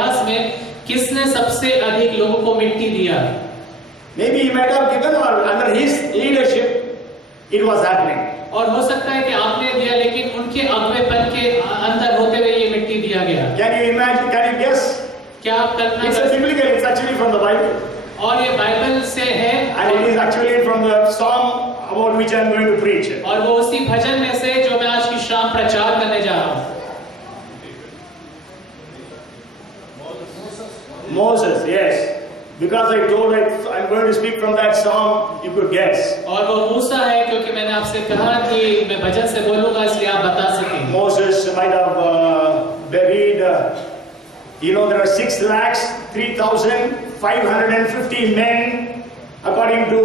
इतिहास में किसने सबसे अधिक लोगों को मिट्टी दिया? Maybe he might have given, or under his leadership it was happening. और हो सकता है कि आपने दिया, लेकिन उनके अगुवेपन के अंदर होते हुए ये मिट्टी दिया गया। Can you imagine? Can you guess? क्या आप कल्पना It's कर सकते biblical. It's actually from the Bible, हैं? और ये बाइबल से है, and it is actually from the psalm about which I am going to preach. और वो उसी भजन में से जो मैं आज की शाम प्रचार करने जा रहा हूँ। Moses, yes. Because I told it, I'm going to speak from that psalm, you could guess. और वो मूसा है, क्योंकि मैंने आपसे कहा कि मैं भजन से बोलूंगा, इसलिए आप बता सकें। Moses might have buried, there are 6,03,550 men, according to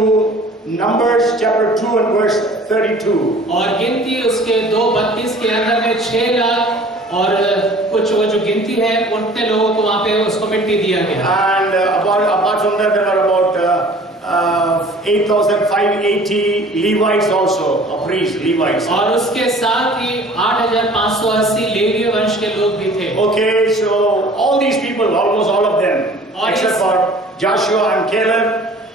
Numbers chapter 2 and verse 32. और गिनती उसके 2:32 के अंदर में 6 लाख और कुछ वो जो गिनती है उतने लोगों को वहाँ पे उसको मिट्टी दिया गया। And apart from that, there are about 8,580 Levites also, priests, Levites. और उसके साथ ही 8,580 लेवीय वंश के लोग भी थे। Okay, so all these people, almost all of them, except for Joshua and Caleb,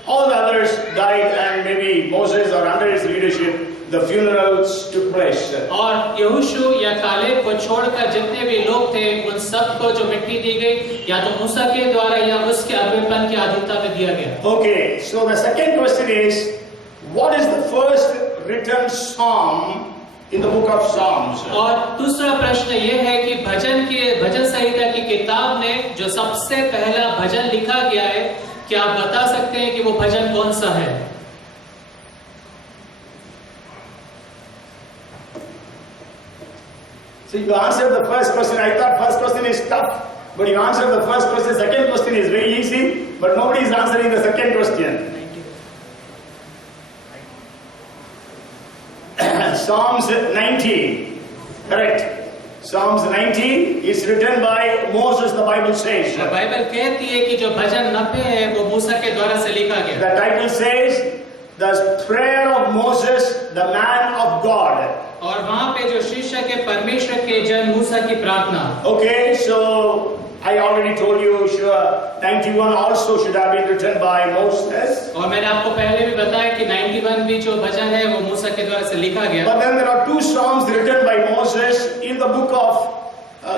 all the others died, and maybe Moses or under his leadership, the funerals took place. और यहोशू या कालेब को छोड़कर जितने भी लोग थे, उन सबको जो मिट्टी दी गई, या तो मूसा के द्वारा या उसके अगुवेपन के अधीनता में दिया गया। Okay, so the second question is, what is the first written psalm in the book of Psalms? और दूसरा प्रश्न ये है कि भजन संहिता की किताब में जो सबसे पहला भजन लिखा गया है, क्या आप बता सकते हैं कि वो भजन कौन सा है? So you answered the first question. I thought first question is tough, but you answered the first question. Second question is very easy, but nobody is answering the second question. Psalms 90, correct. Psalms 90 is written by Moses, the Bible says. Bible कहती है कि जो भजन 90 है वो मूसा के द्वारा से लिखा गया। The title says, the prayer of Moses, the man of God. और वहाँ पे जो शीर्षक है परमेश्वर के जन मूसा की प्रार्थना। Okay, so I already told you, sure, 91 also should have been written by Moses. और मैंने आपको पहले भी बताया कि 91 भी जो भजन है वो मूसा के द्वारा से लिखा गया। But then there are two psalms written by Moses in the book of,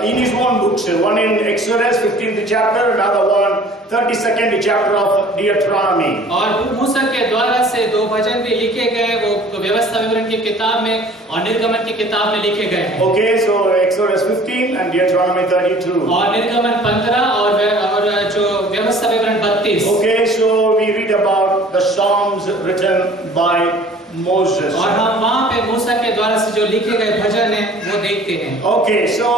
in his own books. One in Exodus 15th chapter, another one 32nd chapter of Deuteronomy. और मूसा के द्वारा से दो भजन भी लिखे गए, वो व्यवस्था विवरण की किताब में और निर्गमन की किताब में लिखे गए हैं। Okay, so Exodus 15 and Deuteronomy 32. और निर्गमन 15 और जो व्यवस्था विवरण 32। Okay, so we read about the psalms written by Moses. और हम वहाँ पे मूसा के द्वारा से जो लिखे गए भजन हैं वो देखते हैं। Okay, so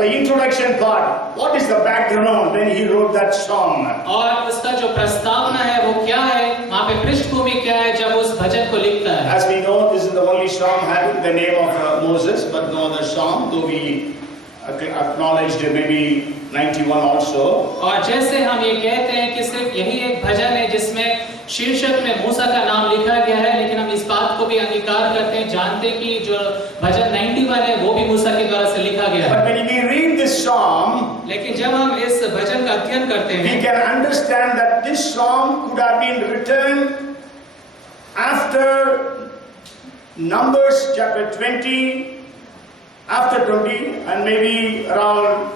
the introduction part, what is the background when he wrote that psalm? और उसका जो प्रस्तावना है वो क्या है, वहाँ पे पृष्ठभूमि क्या है जब उस भजन को लिखता है? As we know, this is the only psalm having the name of Moses, but no other psalm, though we acknowledged maybe 91 also. और जैसे हम ये कहते हैं कि सिर्फ यही एक भजन है जिसमें शीर्षक में मूसा का नाम लिखा गया है, लेकिन हम इस बात को भी अंगीकार करते हैं, जानते हैं कि जो भजन 91 है वो भी मूसा के द्वारा से लिखा गया है। But when we read this psalm, लेकिन जब हम इस भजन का अध्ययन करते हैं, we can understand that this psalm could have been written after Numbers chapter 20, after 20, and maybe around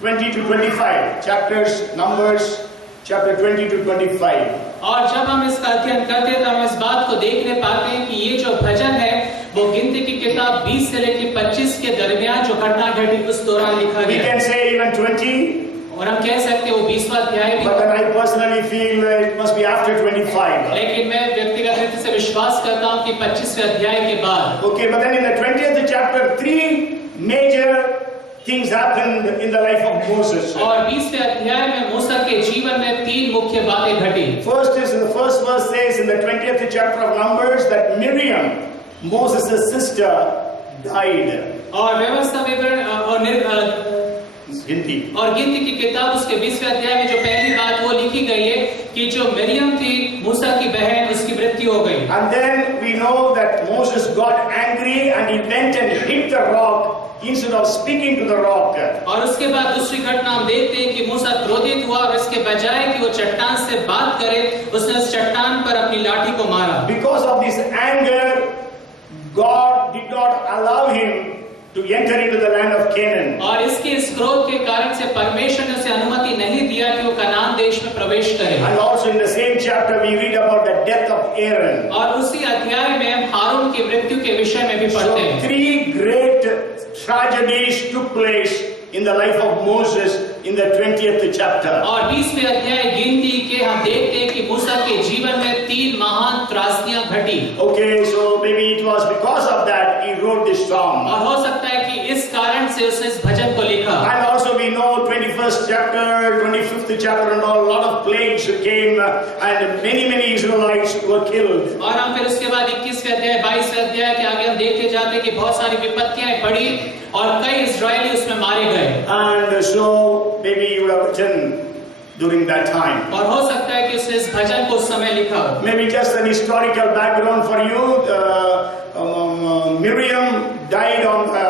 20 to 25 chapters, Numbers chapter 20 to 25. और जब हम इसका अध्ययन करते हैं तो हम इस बात को देखने पाते हैं कि ये जो भजन है वो गिनती की किताब 20 से लेकर 25 के दरमियान जो घटना घटी उस दौरान लिखा We गया। can say even 20, और हम कह सकते हैं वो 20वां अध्याय भी। but then I personally feel it must be after 25. लेकिन मैं व्यक्तिगत रीति से विश्वास करता हूँ कि 25वें अध्याय के बाद। Okay, but then in the 20th chapter, three major things happened in the life of Moses. और 20वें अध्याय में मूसा के जीवन में 3 मुख्य बातें घटी। First is, the first verse says in the 20th chapter of Numbers that Miriam, Moses' sister, died. और व्यवस्था विवरण और गिनती की किताब उसके 20वें अध्याय में जो पहली बात वो लिखी गई है कि जो मरियम थी मूसा की बहन, उसकी मृत्यु हो गई। And then we know that Moses got angry and he went and hit the rock instead of speaking to the rock. और उसके बाद दूसरी घटना हम देखते हैं कि मूसा क्रोधित हुआ और इसके बजाय कि वो चट्टान से बात करे, उसने उस चट्टान पर अपनी लाठी को मारा। Because of this anger, God did not allow him to enter into the land of Canaan. और इसके इस क्रोध के कारण से परमेश्वर ने उसे अनुमति नहीं दिया कि वो कनान देश में प्रवेश करे। And also in the same chapter we read about the death of Aaron. और उसी अध्याय में हम हारून की मृत्यु के विषय में भी पढ़ते हैं। So 3 great tragedies took place in the life of Moses in the 20th chapter. और 20वें अध्याय गिनती के हम देखते हैं कि मूसा के जीवन में 3 महान त्रासदियां घटी। Okay, so maybe it was because of that he wrote this psalm. और हो सकता है कि इस कारण से उसने इस भजन को लिखा। And also we know 21st chapter, 25th chapter and all, a lot of plagues came and many Israelites were killed. और हम फिर उसके बाद 21वें अध्याय 22वें अध्याय के आगे हम देखते जाते हैं कि बहुत सारी विपत्तियां पड़ी और कई इस्राएली उसमें मारे गए। And so maybe you would have written during that time. और हो सकता है कि उसने इस भजन को उस समय लिखा हो। Maybe just an historical background for you. Miriam died on the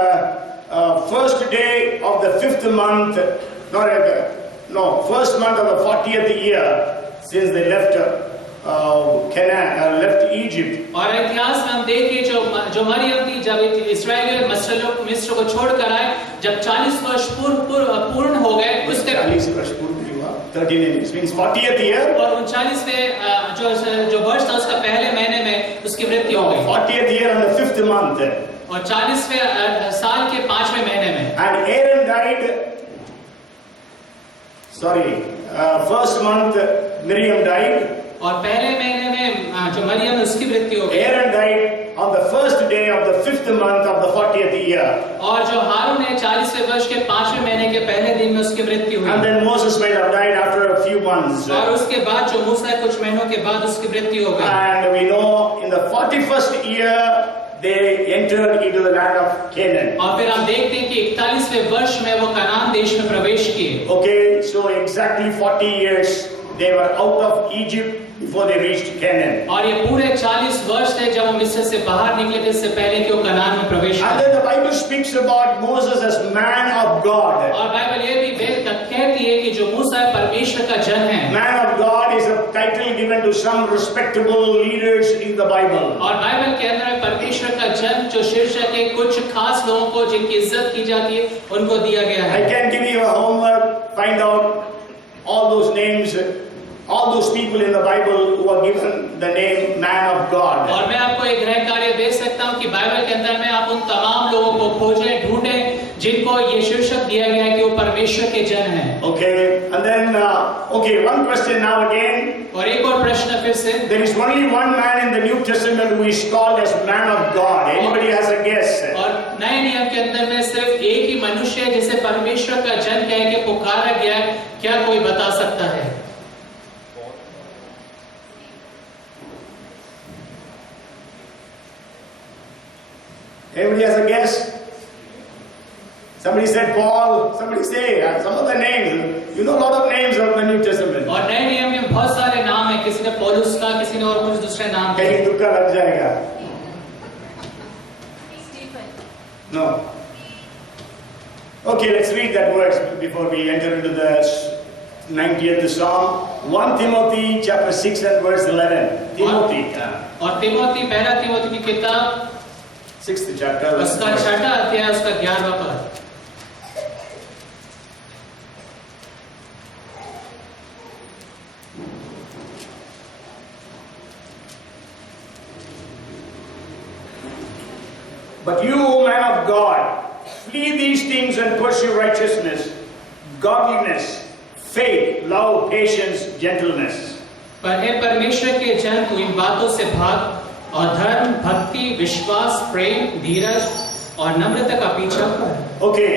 first day of the 5th month, first month of the 40th year since they left Canaan, left Egypt. और इतिहास में हम देखें जो मरियम थी जब इस्राएली मिस्र को छोड़कर आए, जब 40 वर्ष पूर्ण हो गए, उसके 40 वर्ष पूर्ण हुआ, 13 years means 40th year. और 39वें जो वर्ष था उसका पहले महीने में उसकी मृत्यु हो गई। 40th year on the 5th month. और 40वें साल के 5वें महीने में। And Aaron died. First month Miriam died. और पहले महीने में जो मरियम है उसकी मृत्यु हो गई। Aaron died on the first day of the 5th month of the 40th year. और जो हारून है 40वें वर्ष के 5वें महीने के पहले दिन में उसकी मृत्यु हुई। And then Moses might have died after a few months. और उसके बाद जो मूसा है कुछ महीनों के बाद उसकी मृत्यु हो गई। And we know in the 41st year they entered into the land of Canaan. और फिर हम देखते हैं कि 41वें वर्ष में वो कनान देश में प्रवेश किए। Okay, so exactly 40 years they were out of Egypt before they reached Canaan. और ये पूरे 40 वर्ष थे जब वो मिस्र से बाहर निकले थे, इससे पहले कि वो कनान में प्रवेश And करें। then the Bible speaks about Moses as man of God. और बाइबल ये भी वेद कहती है कि जो मूसा है परमेश्वर का जन है। Man of God is a title given to some respectable leaders in the Bible. और बाइबल के अंदर परमेश्वर का जन जो शीर्षक है कुछ खास लोगों को जिनकी इज्जत की जाती है उनको दिया गया है। I can give you a homework, find out all those names, all those people in the Bible who are given the name man of God. और मैं आपको एक गृह कार्य दे सकता हूँ कि बाइबल के अंदर में आप उन तमाम लोगों को खोजें, ढूंढें जिनको ये शीर्षक दिया गया है कि वो परमेश्वर के जन हैं। Okay, and then one question now again. और एक और प्रश्न फिर से। There is only one man in the New Testament who is called as man of God. Anybody has a guess? और नए नियम के अंदर में सिर्फ एक ही मनुष्य है जिसे परमेश्वर का जन कह के पुकारा गया है, क्या कोई बता सकता है? Everybody has a guess? Somebody said Paul, somebody say some of the names. You know a lot of names of the New Testament. और नए नियम में बहुत सारे नाम हैं, किसी ने पौलुस का, किसी ने और कुछ दूसरे नाम कहीं तुक्का लग जाएगा? No. Okay, let's read that verse before we enter into the 90th Psalm. 1 Timothy chapter 6 and verse 11. Timothy. और तिमोथी, पहला तिमोथी की किताब 6th chapter. उसका 6वां अध्याय उसका 11वां पद। But you, O man of God, flee these things and pursue righteousness, godliness, faith, love, patience, gentleness. पर हे परमेश्वर के जन, तू इन बातों से भाग और धर्म, भक्ति, विश्वास, प्रेम, धीरज और नम्रता का पीछा कर। Okay,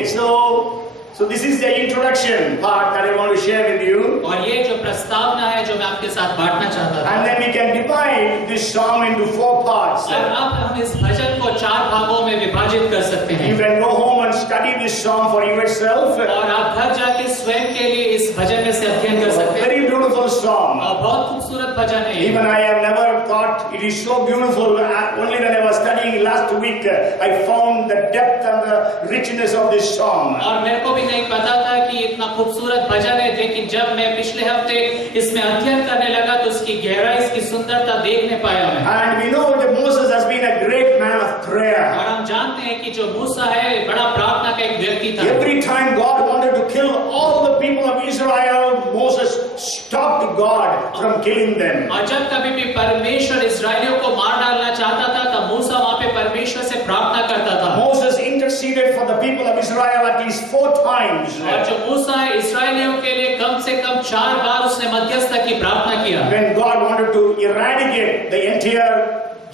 so this is the introduction part that I want to share with you. और ये जो प्रस्तावना है जो मैं आपके साथ बांटना चाहता था। And then we can divide this psalm into 4 parts. और अब हम इस भजन को 4 भागों में विभाजित कर सकते हैं। You can go home and study this psalm for yourself. और आप घर जाके स्वयं के लिए इस भजन में से अध्ययन कर सकते हैं। Very beautiful psalm. और बहुत खूबसूरत भजन है। Even I have never thought it it is so beautiful. Only when I was studying last week, I found the depth and the richness of this song. और मेरे को भी नहीं पता था कि इतना खूबसूरत भजन है, लेकिन जब मैं पिछले हफ्ते इसमें अध्ययन करने लगा तो उसकी गहराई, इसकी सुंदरता देखने पाया मैं। And we know that Moses has been a great man of prayer. और हम जानते हैं कि जो मूसा है बड़ा प्रार्थना का एक व्यक्ति था। Every time God wanted to kill all the people of Israel, Moses stopped God from killing them. और जब कभी भी परमेश्वर इस्राएलियों को मार डालना चाहता था तब मूसा वहाँ पे परमेश्वर से प्रार्थना करता था। Moses interceded for the people of Israel at least 4 times. और जो मूसा है इस्राएलियों के लिए कम से कम 4 बार उसने मध्यस्थता की प्रार्थना किया। When God wanted to eradicate the entire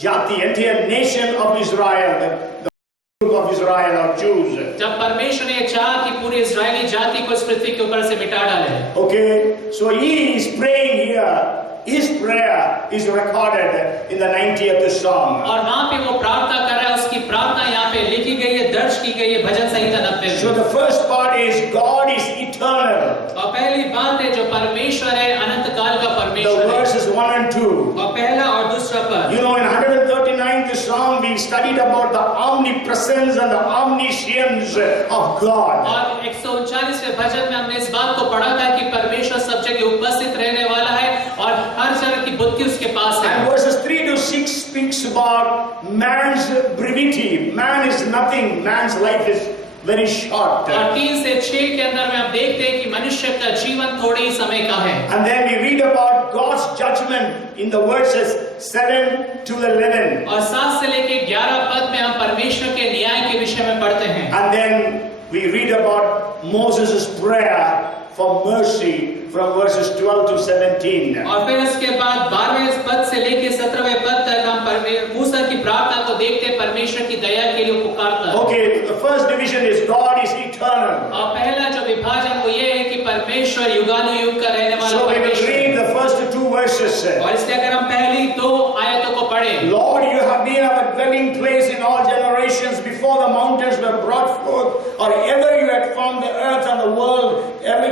jati, entire nation of Israel, the group of Israel or Jews. जब परमेश्वर ने चाहा कि पूरी इस्राएली जाति को इस पृथ्वी के ऊपर से मिटा डाले। Okay, so he is praying here. His prayer is recorded in the 90th Psalm. और वहाँ पे वो प्रार्थना कर रहा है, उसकी प्रार्थना यहाँ पे लिखी गई है, दर्ज की गई है भजन संहिता 90 में। So the first part is God is eternal. और पहली बात है जो परमेश्वर है अनंत काल का The परमेश्वर है। verses 1 and 2. और पहला और दूसरा पद। You know, in 139th Psalm we studied about the omnipresence and the omniscience of God. और 139वें भजन में हमने इस बात को पढ़ा था कि परमेश्वर सब जगह उपस्थित रहने वाला है और हर तरह की बुद्धि उसके पास है। And verses 3 to 6 speaks about man's brevity. Man is nothing. Man's life is very short. और 3 से 6 के अंदर में हम देखते हैं कि मनुष्य का जीवन थोड़े ही समय का है। And then we read about God's judgment in the verses 7 to 11. और 7 से लेके 11 पद में हम परमेश्वर के न्याय के विषय में पढ़ते हैं। And then we read about Moses' prayer for mercy from verses 12 to 17. और फिर इसके बाद 12वें पद से लेके 17वें पद तक हम मूसा की प्रार्थना को देखते हैं, परमेश्वर की दया के लिए पुकारता है। Okay, the first division is God is eternal. और पहला जो विभाजन वो ये है कि परमेश्वर युगानुयुग का रहने वाला So we will परमेश्वर read the first 2 verses. और इसलिए अगर हम पहली 2 आयतों को पढ़ें, Lord, you have been our dwelling place in all generations before the mountains were brought forth, or ever you had formed the earth and the world,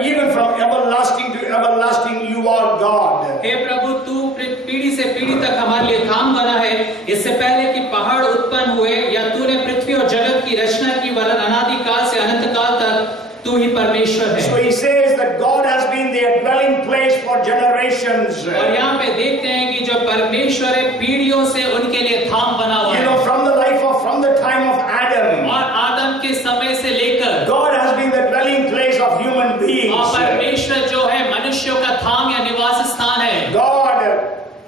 even from everlasting to everlasting you are God. हे प्रभु, तू पीढ़ी से पीढ़ी तक हमारे लिए धाम बना है, इससे पहले कि पहाड़ उत्पन्न हुए या तूने पृथ्वी और जगत की रचना की, वरन अनादि काल से अनंत काल तक तू ही परमेश्वर है। So he says that God has been their dwelling place for generations. और यहाँ पे देखते हैं कि जो परमेश्वर है पीढ़ियों से उनके लिए धाम बना हुआ You है। know, from the time of Adam, और आदम के समय से लेकर God has been the dwelling place of human beings. और परमेश्वर जो है मनुष्यों का धाम या निवास स्थान है। God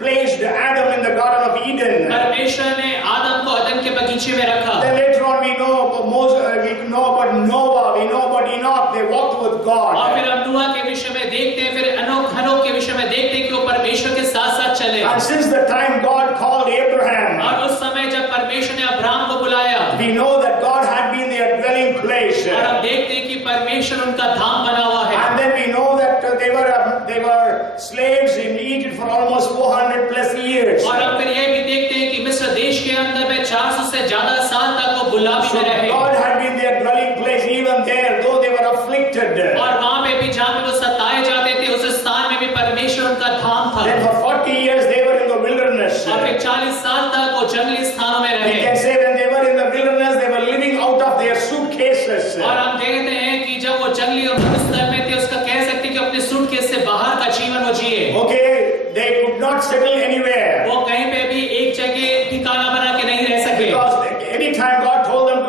placed Adam in the Garden of Eden. परमेश्वर ने आदम को अदन के बगीचे में रखा। Then later on we know about Moses, we know about Noah, we know about Enoch. They walked with God. और फिर हम नूह के विषय में देखते हैं, फिर हनोक के विषय में देखते हैं कि वो परमेश्वर के साथ साथ चले। And since the time God called Abraham, और उस समय जब परमेश्वर ने अब्राहम को बुलाया, we know that God had been their dwelling place. और हम देखते हैं कि परमेश्वर उनका धाम बना हुआ है। And then we know that they were slaves in Egypt for almost 400 plus years. और हम फिर ये भी देखते हैं कि मिस्र देश के अंदर में 400 से ज्यादा साल तक वो गुलामी So में रहे। God had been their dwelling place even there, though they were afflicted. और वहाँ पे भी जहाँ पे वो सताए जाते थे, उस स्थान में भी परमेश्वर उनका धाम था। Then for 40 years they were in the wilderness. और फिर 40 साल तक वो जंगली स्थानों में We रहे। can say when they were in the wilderness, they were living out of their suitcases. और हम देखते हैं कि जब वो जंगली और स्थल में थे, उसका कह सकते हैं कि अपने सूटकेस से बाहर का जीवन वो जिए। Okay, they could not settle anywhere. वो कहीं पे भी एक जगह ठिकाना बना के नहीं रह सके। Because anytime God told them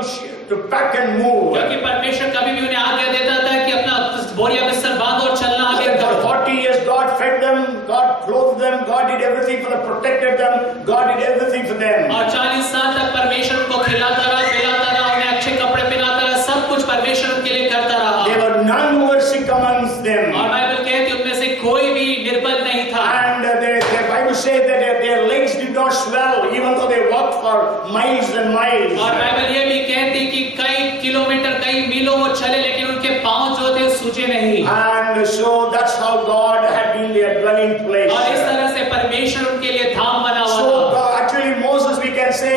to pack and move. क्योंकि परमेश्वर कभी भी उन्हें आज्ञा देता था कि अपना बोरिया बिस्तर बांधो और चलना आगे For करो। 40 years God fed them, God clothed them, God did everything for them, protected them, God did everything for them. और 40 साल तक परमेश्वर उनको खिलाता रहा, पिलाता रहा, उन्हें अच्छे कपड़े पहनाता रहा, सब कुछ परमेश्वर उनके लिए करता रहा। There were none who were sick amongst them. और बाइबल कहती है उनमें से कोई भी निर्बल नहीं था। And the Bible says that their legs did not swell even though they walked for miles and miles. और बाइबल ये भी कहती कि कई किलोमीटर, कई मीलों वो चले, लेकिन उनके पांव जो थे सूजे नहीं। And so that's how God had been their dwelling place. और इस तरह से परमेश्वर उनके लिए धाम बना हुआ So था। actually Moses, we can say,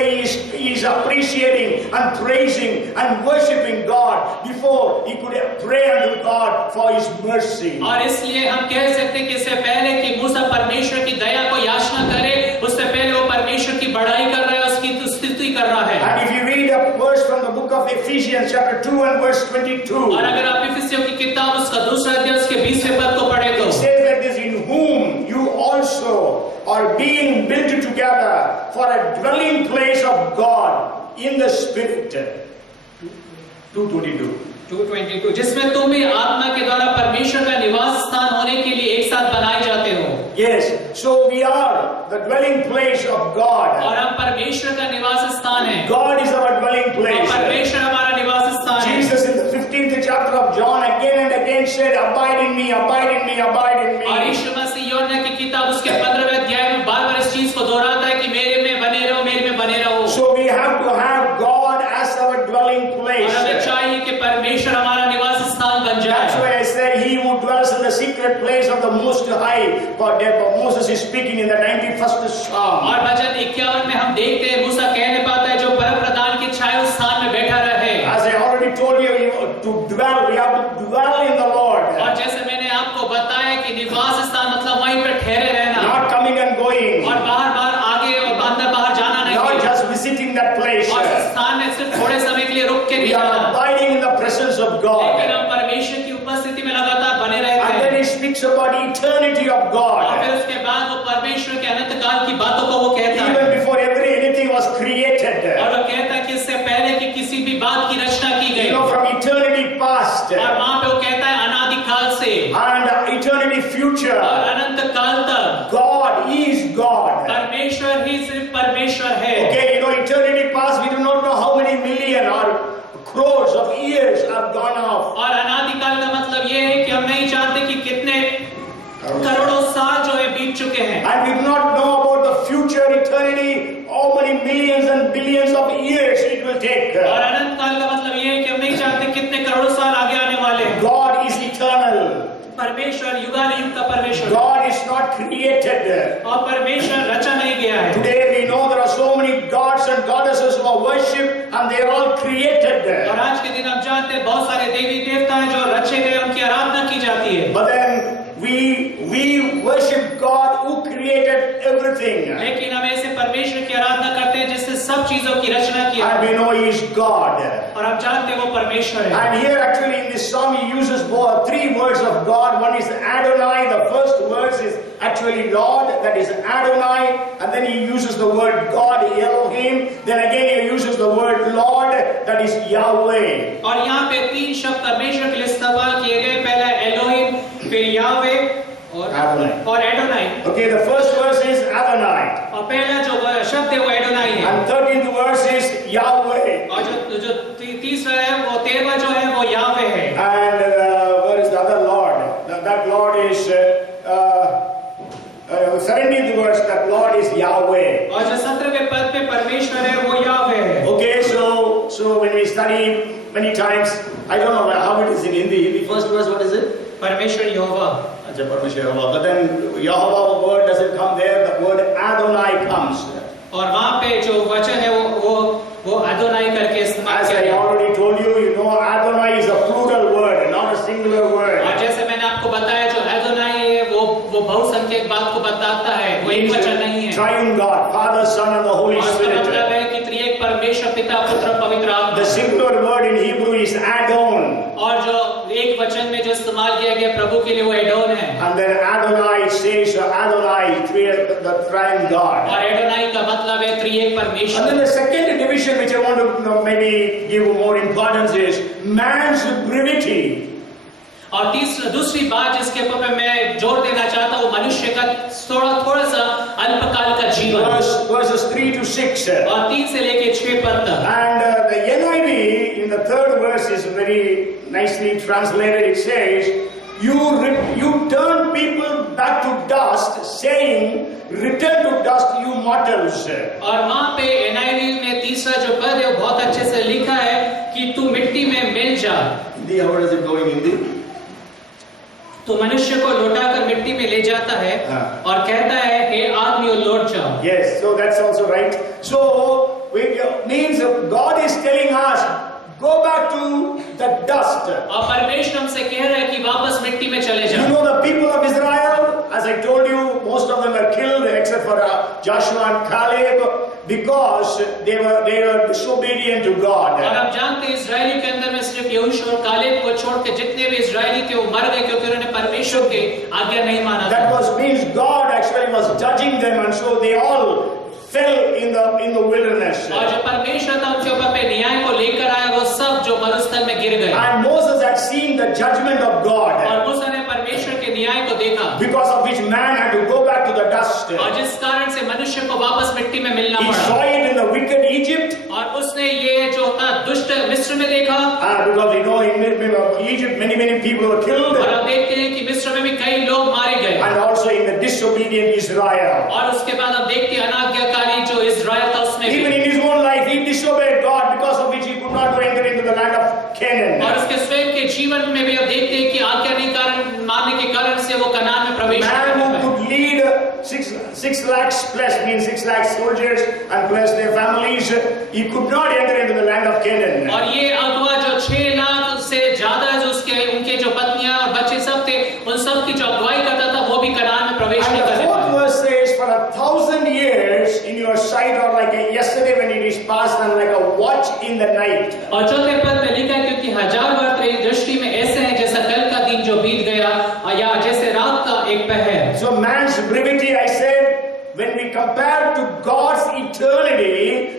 he is appreciating and praising and worshiping God before he could pray unto God for his mercy. और इसलिए हम कह सकते हैं कि इससे पहले कि मूसा परमेश्वर की दया को याचना करे, उससे पहले वो परमेश्वर of Ephesians chapter 2 and verse 22, और अगर आप इफिसियों की किताब उसका दूसरा अध्याय उसके 20वें पद को पढ़े तो it says like this, in whom you also are being built together for a dwelling place of God in the Spirit. 2:22. 2:22 जिसमें तुम भी आत्मा के द्वारा परमेश्वर का निवास स्थान होने के लिए एक साथ बनाए जाते हो। Yes, so we are the dwelling place of God. और हम परमेश्वर का निवास स्थान है। God is our dwelling और place. परमेश्वर हमारा निवास स्थान है। Jesus in the 15th chapter of John again and again said, abide in me, abide in me, abide in और me. यीशु मसीह यूहन्ना की किताब उसके 15वें अध्याय में बार-बार इस चीज को दोहराता है कि मेरे में बने रहो, मेरे में बने रहो। So we have to have God as our dwelling place. और हमें चाहिए कि परमेश्वर हमारा निवास स्थान बन That's जाए। why I said he who dwells in the secret place of the Most High. But Moses is speaking in the 91st Psalm. और भजन 51 में हम देखते हैं मूसा कहने पाता है जो परम प्रधान की छाया उस स्थान में बैठा रहे। As I already told you, to dwell, we have to dwell in the Lord. और जैसे मैंने आपको बताया कि निवास स्थान मतलब वहीं पर ठहरे रहना Not coming and going. और बाहर-बाहर आगे और अंदर बाहर जाना नहीं। Not just visiting that place. और उस स्थान में सिर्फ थोड़े समय के लिए रुक के We नहीं are जाना। abiding in the presence of God. लेकिन हम परमेश्वर की उपस्थिति में लगातार बने रहते And हैं। then he speaks about eternity of और God. फिर उसके बाद वो परमेश्वर के अनंत काल की बातों को वो कहता है। Even before anything was created. और वो कहता है कि इससे पहले कि किसी भी बात की रचना की गई। You know, from eternity past. और वहाँ पे वो कहता है अनादि काल से And eternity future. और अनंत काल तक God is God. परमेश्वर ही सिर्फ परमेश्वर है। Okay, you know, eternity past, we do not know how many million or crores of years have gone off. और अनादि काल का मतलब ये है कि हम नहीं जानते कि कितने करोड़ों साल जो है बीत चुके हैं। And we do not know about the future eternity, how many millions and billions of years it will take. और अनंत काल का मतलब ये है कि हम नहीं जानते कितने करोड़ों साल आगे आने वाले हैं। God is eternal. परमेश्वर युगानुयुग का परमेश्वर। God is not created. और परमेश्वर रचा नहीं गया है। Today we know there are so many gods and goddesses who are worshipped and they are all created. और आज के दिन हम जानते हैं बहुत सारे देवी देवता हैं जो रचे गए उनकी आराधना की जाती है। But then we worship God who created everything. लेकिन हम ऐसे परमेश्वर की आराधना करते हैं जिसने सब चीजों की रचना की है। And we know He is God. और हम जानते हैं वो परमेश्वर है। And here actually in this song he uses three words of God. One is Adonai. The first verse is actually Lord, that is Adonai. And then he uses the word God, Elohim. Then again he uses the word Lord, that is Yahweh. और यहाँ पे तीन शब्द परमेश्वर के लिए इस्तेमाल किए गए। पहला एलोहिम, फिर यावे और Adonai. Okay, the first verse is Adonai. और पहला जो शब्द है वो एडोनाई है। And 13th verse is Yahweh. और जो तीसरा है वो 13वां जो है वो यावे है। And where is the other Lord? That Lord is 17th verse. That Lord is Yahweh. और जो 17वें पद पे परमेश्वर है वो यावे है। Okay, so when we study many times, I don't know how it is in Hindi. The first verse, what is it? परमेश्वर यहोवा। Acha Parmeshwar Yahweh. But then Yahweh word doesn't come there. The word Adonai comes. और वहाँ पे जो वचन है वो अदोनाई करके इस्तेमाल As किया I गया। already told you, you know Adonai is a plural word, not a singular word. और जैसे मैंने आपको बताया जो अदोनाई है वो बहुसंख्यक बात को बताता है, वो एक वचन नहीं है। Triune God, Father, Son, and the Holy और इसका Spirit. मतलब है कि त्रिएक परमेश्वर पिता पुत्र पवित्र आत्मा। The singular word in Hebrew is Adon. और जो एक वचन में जो इस्तेमाल किया गया प्रभु के लिए वो एडोन है। And then Adonai says Adonai, the triune God. और एडोनाई का मतलब है त्रिएक And परमेश्वर। then the second division which I want to maybe give more importance is man's brevity. और दूसरी बात जिसके ऊपर मैं जोर देना चाहता हूँ मनुष्य का थोड़ा सा अल्पकाल का जीवन। Verses 3 to 6. और 3 से लेके 6 पद तक। And the NIV in the third verse is very nicely translated. It says, you turn people back to dust, saying, return to dust, you mortals. और वहाँ पे NIV में तीसरा जो पद है वो बहुत अच्छे से लिखा है कि तू मिट्टी में मिल जा। Hindi, how does it go in Hindi? तो मनुष्य को लौटाकर मिट्टी में ले जाता है और कहता है हे आदमियों लौट जाओ। Yes, so that's also right. So it means God is telling us, go back to the dust. और परमेश्वर हमसे कह रहा है कि वापस मिट्टी में चले You जाओ। know the people of Israel, as I told you, most of them were killed except for Joshua and Caleb. because they were disobedient to God. और आप जानते हैं इजरायली के अंदर में सिर्फ यहोशू और कालेब को छोड़ के जितने भी इजरायली थे वो मर गए क्योंकि उन्होंने परमेश्वर की आज्ञा नहीं माना That means God actually was judging them, and so they all fell in the wilderness. और जो परमेश्वर था उनके ऊपर पे न्याय को लेकर आया वो सब जो मरुस्थल में गिर गए। And Moses had seen the judgment of God, और मूसा ने परमेश्वर के न्याय को देखा, because of which man had to go back to the dust. और जिस कारण से मनुष्य को वापस मिट्टी में मिलना He पड़ा। saw it in the wicked Egypt. और उसने ये जो था दुष्ट मिस्र में देखा। Because in Egypt many people were killed. और हम देखते हैं कि मिस्र में भी कई लोग मारे गए। And also in the disobedient Israel. और उसके बाद हम देखते हैं अनाज्ञाकारी जो इज़राइल था उसमें Even in his own life he disobeyed God, because of which he could not enter into the land of Canaan. और उसके स्वयं के जीवन में भी हम देखते हैं कि आज्ञा नहीं मानने के कारण से वो कनान में प्रवेश नहीं कर Man पाए। who could lead 6 lakhs plus, means 6 lakh soldiers and plus their families, he could not enter into the land of Canaan. और ये अगुआ जो 6 लाख से ज्यादा जो उनके जो पत्नियां और बच्चे सब थे उन सब की जो अगुवाई करता था वो भी कनान में प्रवेश नहीं And कर the 4th पाए। verse says, for 1,000 years in your sight are like a yesterday when it is past, and like a watch in the night. और चौथे पद में लिखा है क्योंकि 1000 वर्ष तेरी दृष्टि में ऐसे हैं जैसा कल का दिन जो बीत गया या जैसे रात का एक पहर। So man's brevity, I said, when we compare to God's eternity,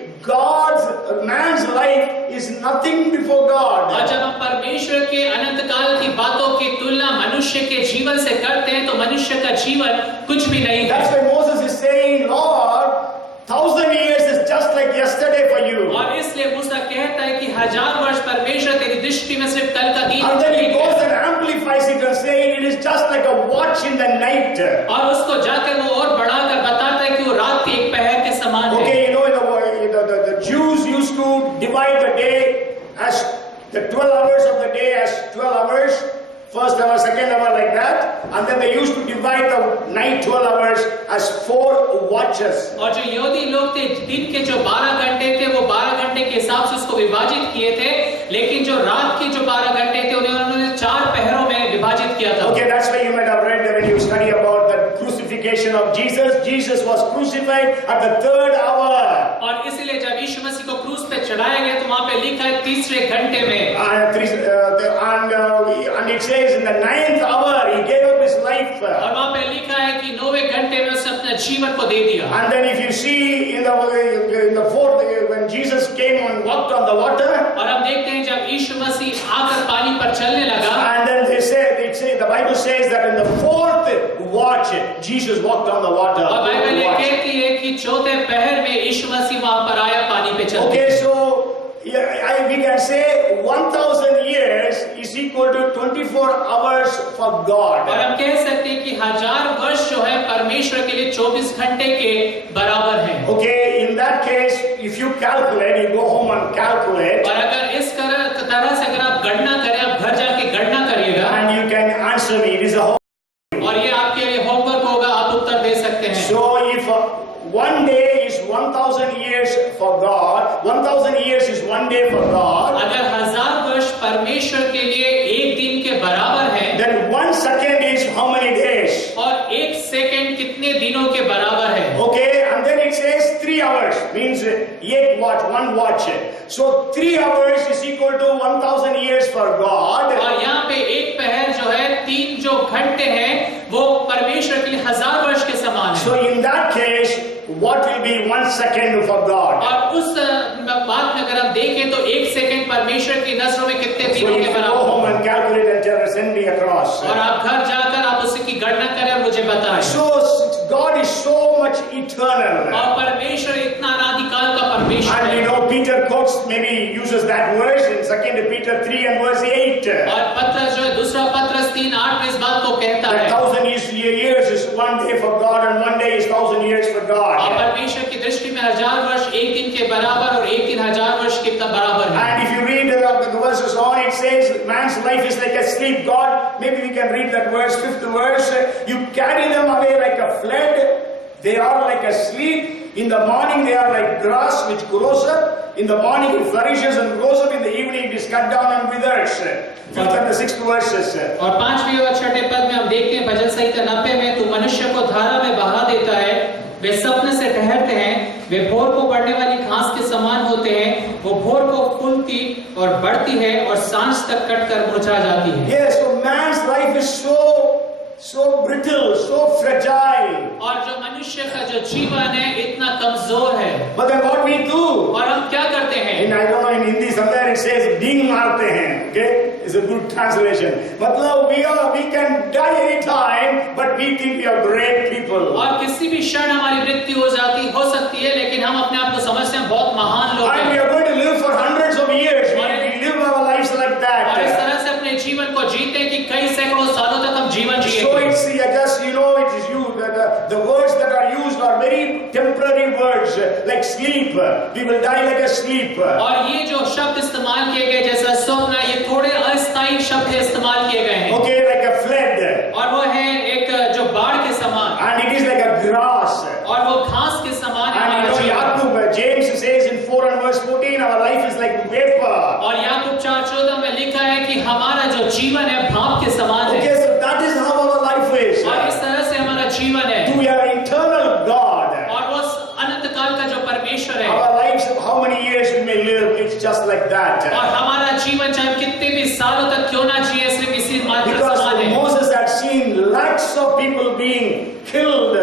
man's life is nothing before God. और जब हम परमेश्वर के अनंत काल की बातों की तुलना मनुष्य के जीवन से करते हैं तो मनुष्य का जीवन कुछ भी नहीं है। That's why Moses is saying, Lord, 1,000 years is just like yesterday for you. और इसलिए मूसा कहता है कि 1000 वर्ष परमेश्वर तेरी दृष्टि में सिर्फ कल का दिन And then he है। goes and amplifies it and saying it is just like a watch in the night. और उसको जाकर वो और बढ़ाकर बताता है कि वो रात के एक पहर के समान है। Okay, the Jews used to divide the day as the 12 hours of the day as 12 hours, first hour, second hour, like that, and then they used to divide the night 12 hours as 4 watches. और जो यहूदी लोग थे दिन के जो 12 घंटे थे वो 12 घंटे के हिसाब से उसको विभाजित किए थे, लेकिन जो रात के जो 12 घंटे थे उन्होंने 4 पहरों में विभाजित किया था। Okay, that's why you might have read that when you study about the crucifixion of Jesus was crucified at the 3rd hour. और इसलिए जब यीशु मसीह को क्रूस पे चढ़ाया गया तो वहां पे लिखा है 3रे घंटे में। And it says in the 9th hour he gave up his life. और वहां पे लिखा है कि 9वें घंटे में उसने अपने जीवन को दे दिया। And then if you see in the 4th, when Jesus came and walked on the water, और हम देखते हैं जब यीशु मसीह आकर पानी पर चलने लगा, and then the Bible says that in the 4th watch Jesus walked on the water. और बाइबल ये कहती है कि 4थे पहर में यीशु मसीह वहां पर आया पानी पे चलते। Okay, so we can say 1,000 years is equal to 24 hours for God. और हम कह सकते हैं कि 1000 वर्ष जो है परमेश्वर के लिए 24 घंटे के बराबर है। Okay, in that case, if you calculate, you go home and calculate, और अगर इस तरह से अगर आप गणना करें, आप घर जाके गणना करिएगा, and you can answer me. It is a homework. और ये आपके लिए होमवर्क होगा, आप उत्तर दे सकते हैं। So if one day is 1,000 years for God, 1,000 years is one day for God, अगर 1000 वर्ष परमेश्वर के लिए एक दिन के बराबर है, then 1 second is how many days? और 1 सेकंड कितने दिनों के बराबर है? Okay, and then it says 3 hours, means 1 watch. So 3 hours is equal to 1,000 years for God. और यहाँ पे एक पहर जो है 3 जो घंटे हैं वो परमेश्वर के लिए 1000 वर्ष के समान है। So in that case, what will be 1 second for God? और उस बात में अगर हम देखें तो 1 सेकंड परमेश्वर की नजरों में कितने So दिनों if के you go बराबर home and calculate and send me across. और आप घर जाकर आप उसकी गणना करें और मुझे बताएं। So God is so much eternal. और परमेश्वर इतना अनादिकाल का परमेश्वर And है। you know Peter quotes, maybe uses that verse in 2 Peter 3 and verse 8. और पत्रस जो है दूसरा पत्रस 3:8 में इस बात को कहता है। 1,000 years is one day for God, and one day is 1,000 years for God. और परमेश्वर की दृष्टि में 1000 वर्ष एक दिन के बराबर और एक दिन 1000 वर्ष के बराबर है। And if you read the verses on, it says man's life is like a sleep. God, maybe we can read that verse, 5th verse. You carry them away like a flood. They are like a sleep. In the morning they are like grass which grows up. In the morning it flourishes and grows up. In the evening it is cut down and withers. 5th and the 6th verses. और 5वें और 6ठे पद में हम देखते हैं भजन संहिता 90 में, तू मनुष्य को धारा में बहा देता है, वे सपने से ठहरते हैं, वे भोर को बढ़ने वाली घास के समान होते हैं। वो भोर को फूलती और बढ़ती है और सांझ तक कटकर मुरझा जाती है। Yes, so man's life is so brittle, so fragile. और जो मनुष्य का जो जीवन है इतना कमजोर है। But then what we do? और हम क्या करते हैं? I don't know, in Hindi somewhere it says ding मारते हैं. Okay, it's a good translation. मतलब we can die any time, but we think we are great people. और किसी भी क्षण हमारी मृत्यु हो सकती है, लेकिन हम अपने आप को समझते हैं बहुत महान लोग हैं। And we are going to live for hundreds of years. We live our lives like that. और इस तरह से अपने जीवन को जीते कि कई सैकड़ों सालों तक हम जीवन जिएंगे। So it's just it is you the words that are used are very temporary words like sleep. We will die like a sleep. और ये जो शब्द इस्तेमाल किए गए जैसा स्वप्न, ये थोड़े अस्थायी शब्द इस्तेमाल किए गए हैं। Okay, like a flood. और वो है एक जो बाढ़ के समान। And it is like a grass. और वो घास के समान है। James says in 4 and verse 14, our life is like vapor. और याकूब 4:14 में लिखा है कि हमारा जो जीवन है भाप के समान है। Okay, so that is how our life is. और इस तरह से हमारा जीवन है। We are eternal God. और वो अनंत काल का जो परमेश्वर है। Our lives, how many years we may live, it's just like that. और हमारा जीवन चाहे कितने भी सालों तक क्यों ना जिए, सिर्फ इसी मात्र समान है। Moses had seen lakhs of people being killed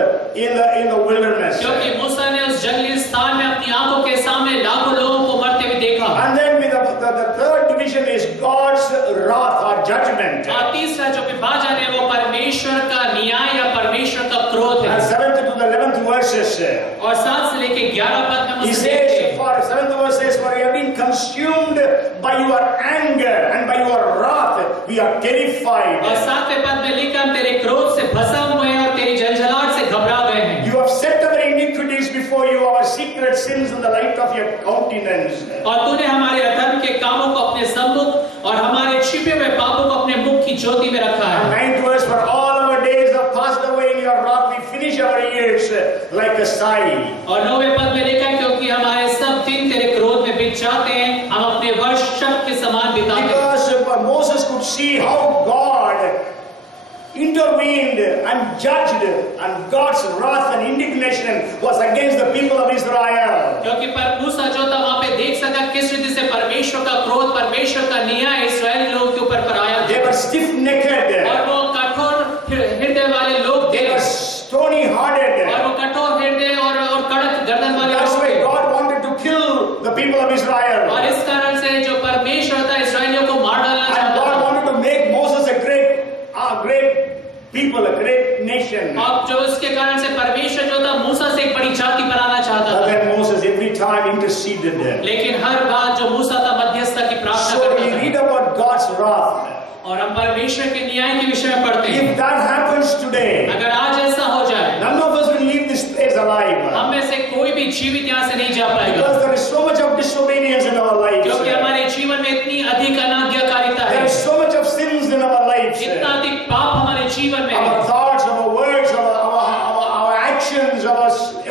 in the wilderness. क्योंकि मूसा ने उस जंगली स्थान में अपनी आंखों के सामने लाखों लोगों को मरते हुए देखा। And then with the third division is God's wrath or judgment. और तीसरा जो विभाजन है वो परमेश्वर का न्याय या परमेश्वर का क्रोध है। And 7th to the 11th verses. और 7 से लेके 11 पद में He says, for 7th verse says, for you have been consumed by your anger and by your wrath, we are terrified. और 7वें पद में लिखा, हम तेरे क्रोध से भस्म हुए और तेरी जलजलाहट से घबरा गए हैं। You have set our iniquities before you, our secret sins in the light of your countenance. और तूने हमारे अधर्म के कामों को अपने सम्मुख और हमारे छिपे हुए पापों को अपने मुख की ज्योति में रखा है। 9th verse, for all our days have passed away in your wrath, we finish our years like a sigh. और 9वें पद में लिखा है, क्योंकि हमारे सब दिन तेरे क्रोध में बीत जाते हैं, हम अपने वर्ष शब्द के समान बिताते हैं। Because Moses could see how God intervened and judged, and God's wrath and indignation was against the people of Israel. क्योंकि पर मूसा जो था वहाँ पे देख सका किस रीति से परमेश्वर का क्रोध, परमेश्वर का न्याय इस्राएली लोगों के ऊपर पर आया। They were stiff-necked. और वो कठोर हृदय वाले लोग थे। They were stony-hearted. और वो कठोर हृदय और कड़क गर्दन वाले That's लोग why थे। God wanted to kill the people of Israel. और इस कारण से जो परमेश्वर था इस्राएलियों को मार डालना And चाहता God था। wanted to make Moses a great people, a great nation. अब जो उसके कारण से परमेश्वर जो था मूसा से एक बड़ी जाति बनाना चाहता But था। then Moses every time interceded. लेकिन हर बात जो मूसा था मध्यस्थता की प्रार्थना So करता we था। read about God's wrath. और हम परमेश्वर के न्याय के विषय में पढ़ते हैं। If that happens today, अगर आज ऐसा हो जाए, none of us will leave this place alive. हम में से कोई भी जीवित यहाँ से नहीं जा पाएगा। Because there is so much of disobedience in our lives. क्योंकि हमारे जीवन में इतनी अधिक अनाज्ञाकारिता There है, is so much of sins in our lives. इतना अधिक पाप हमारे जीवन में है। Our thoughts, our words, our actions,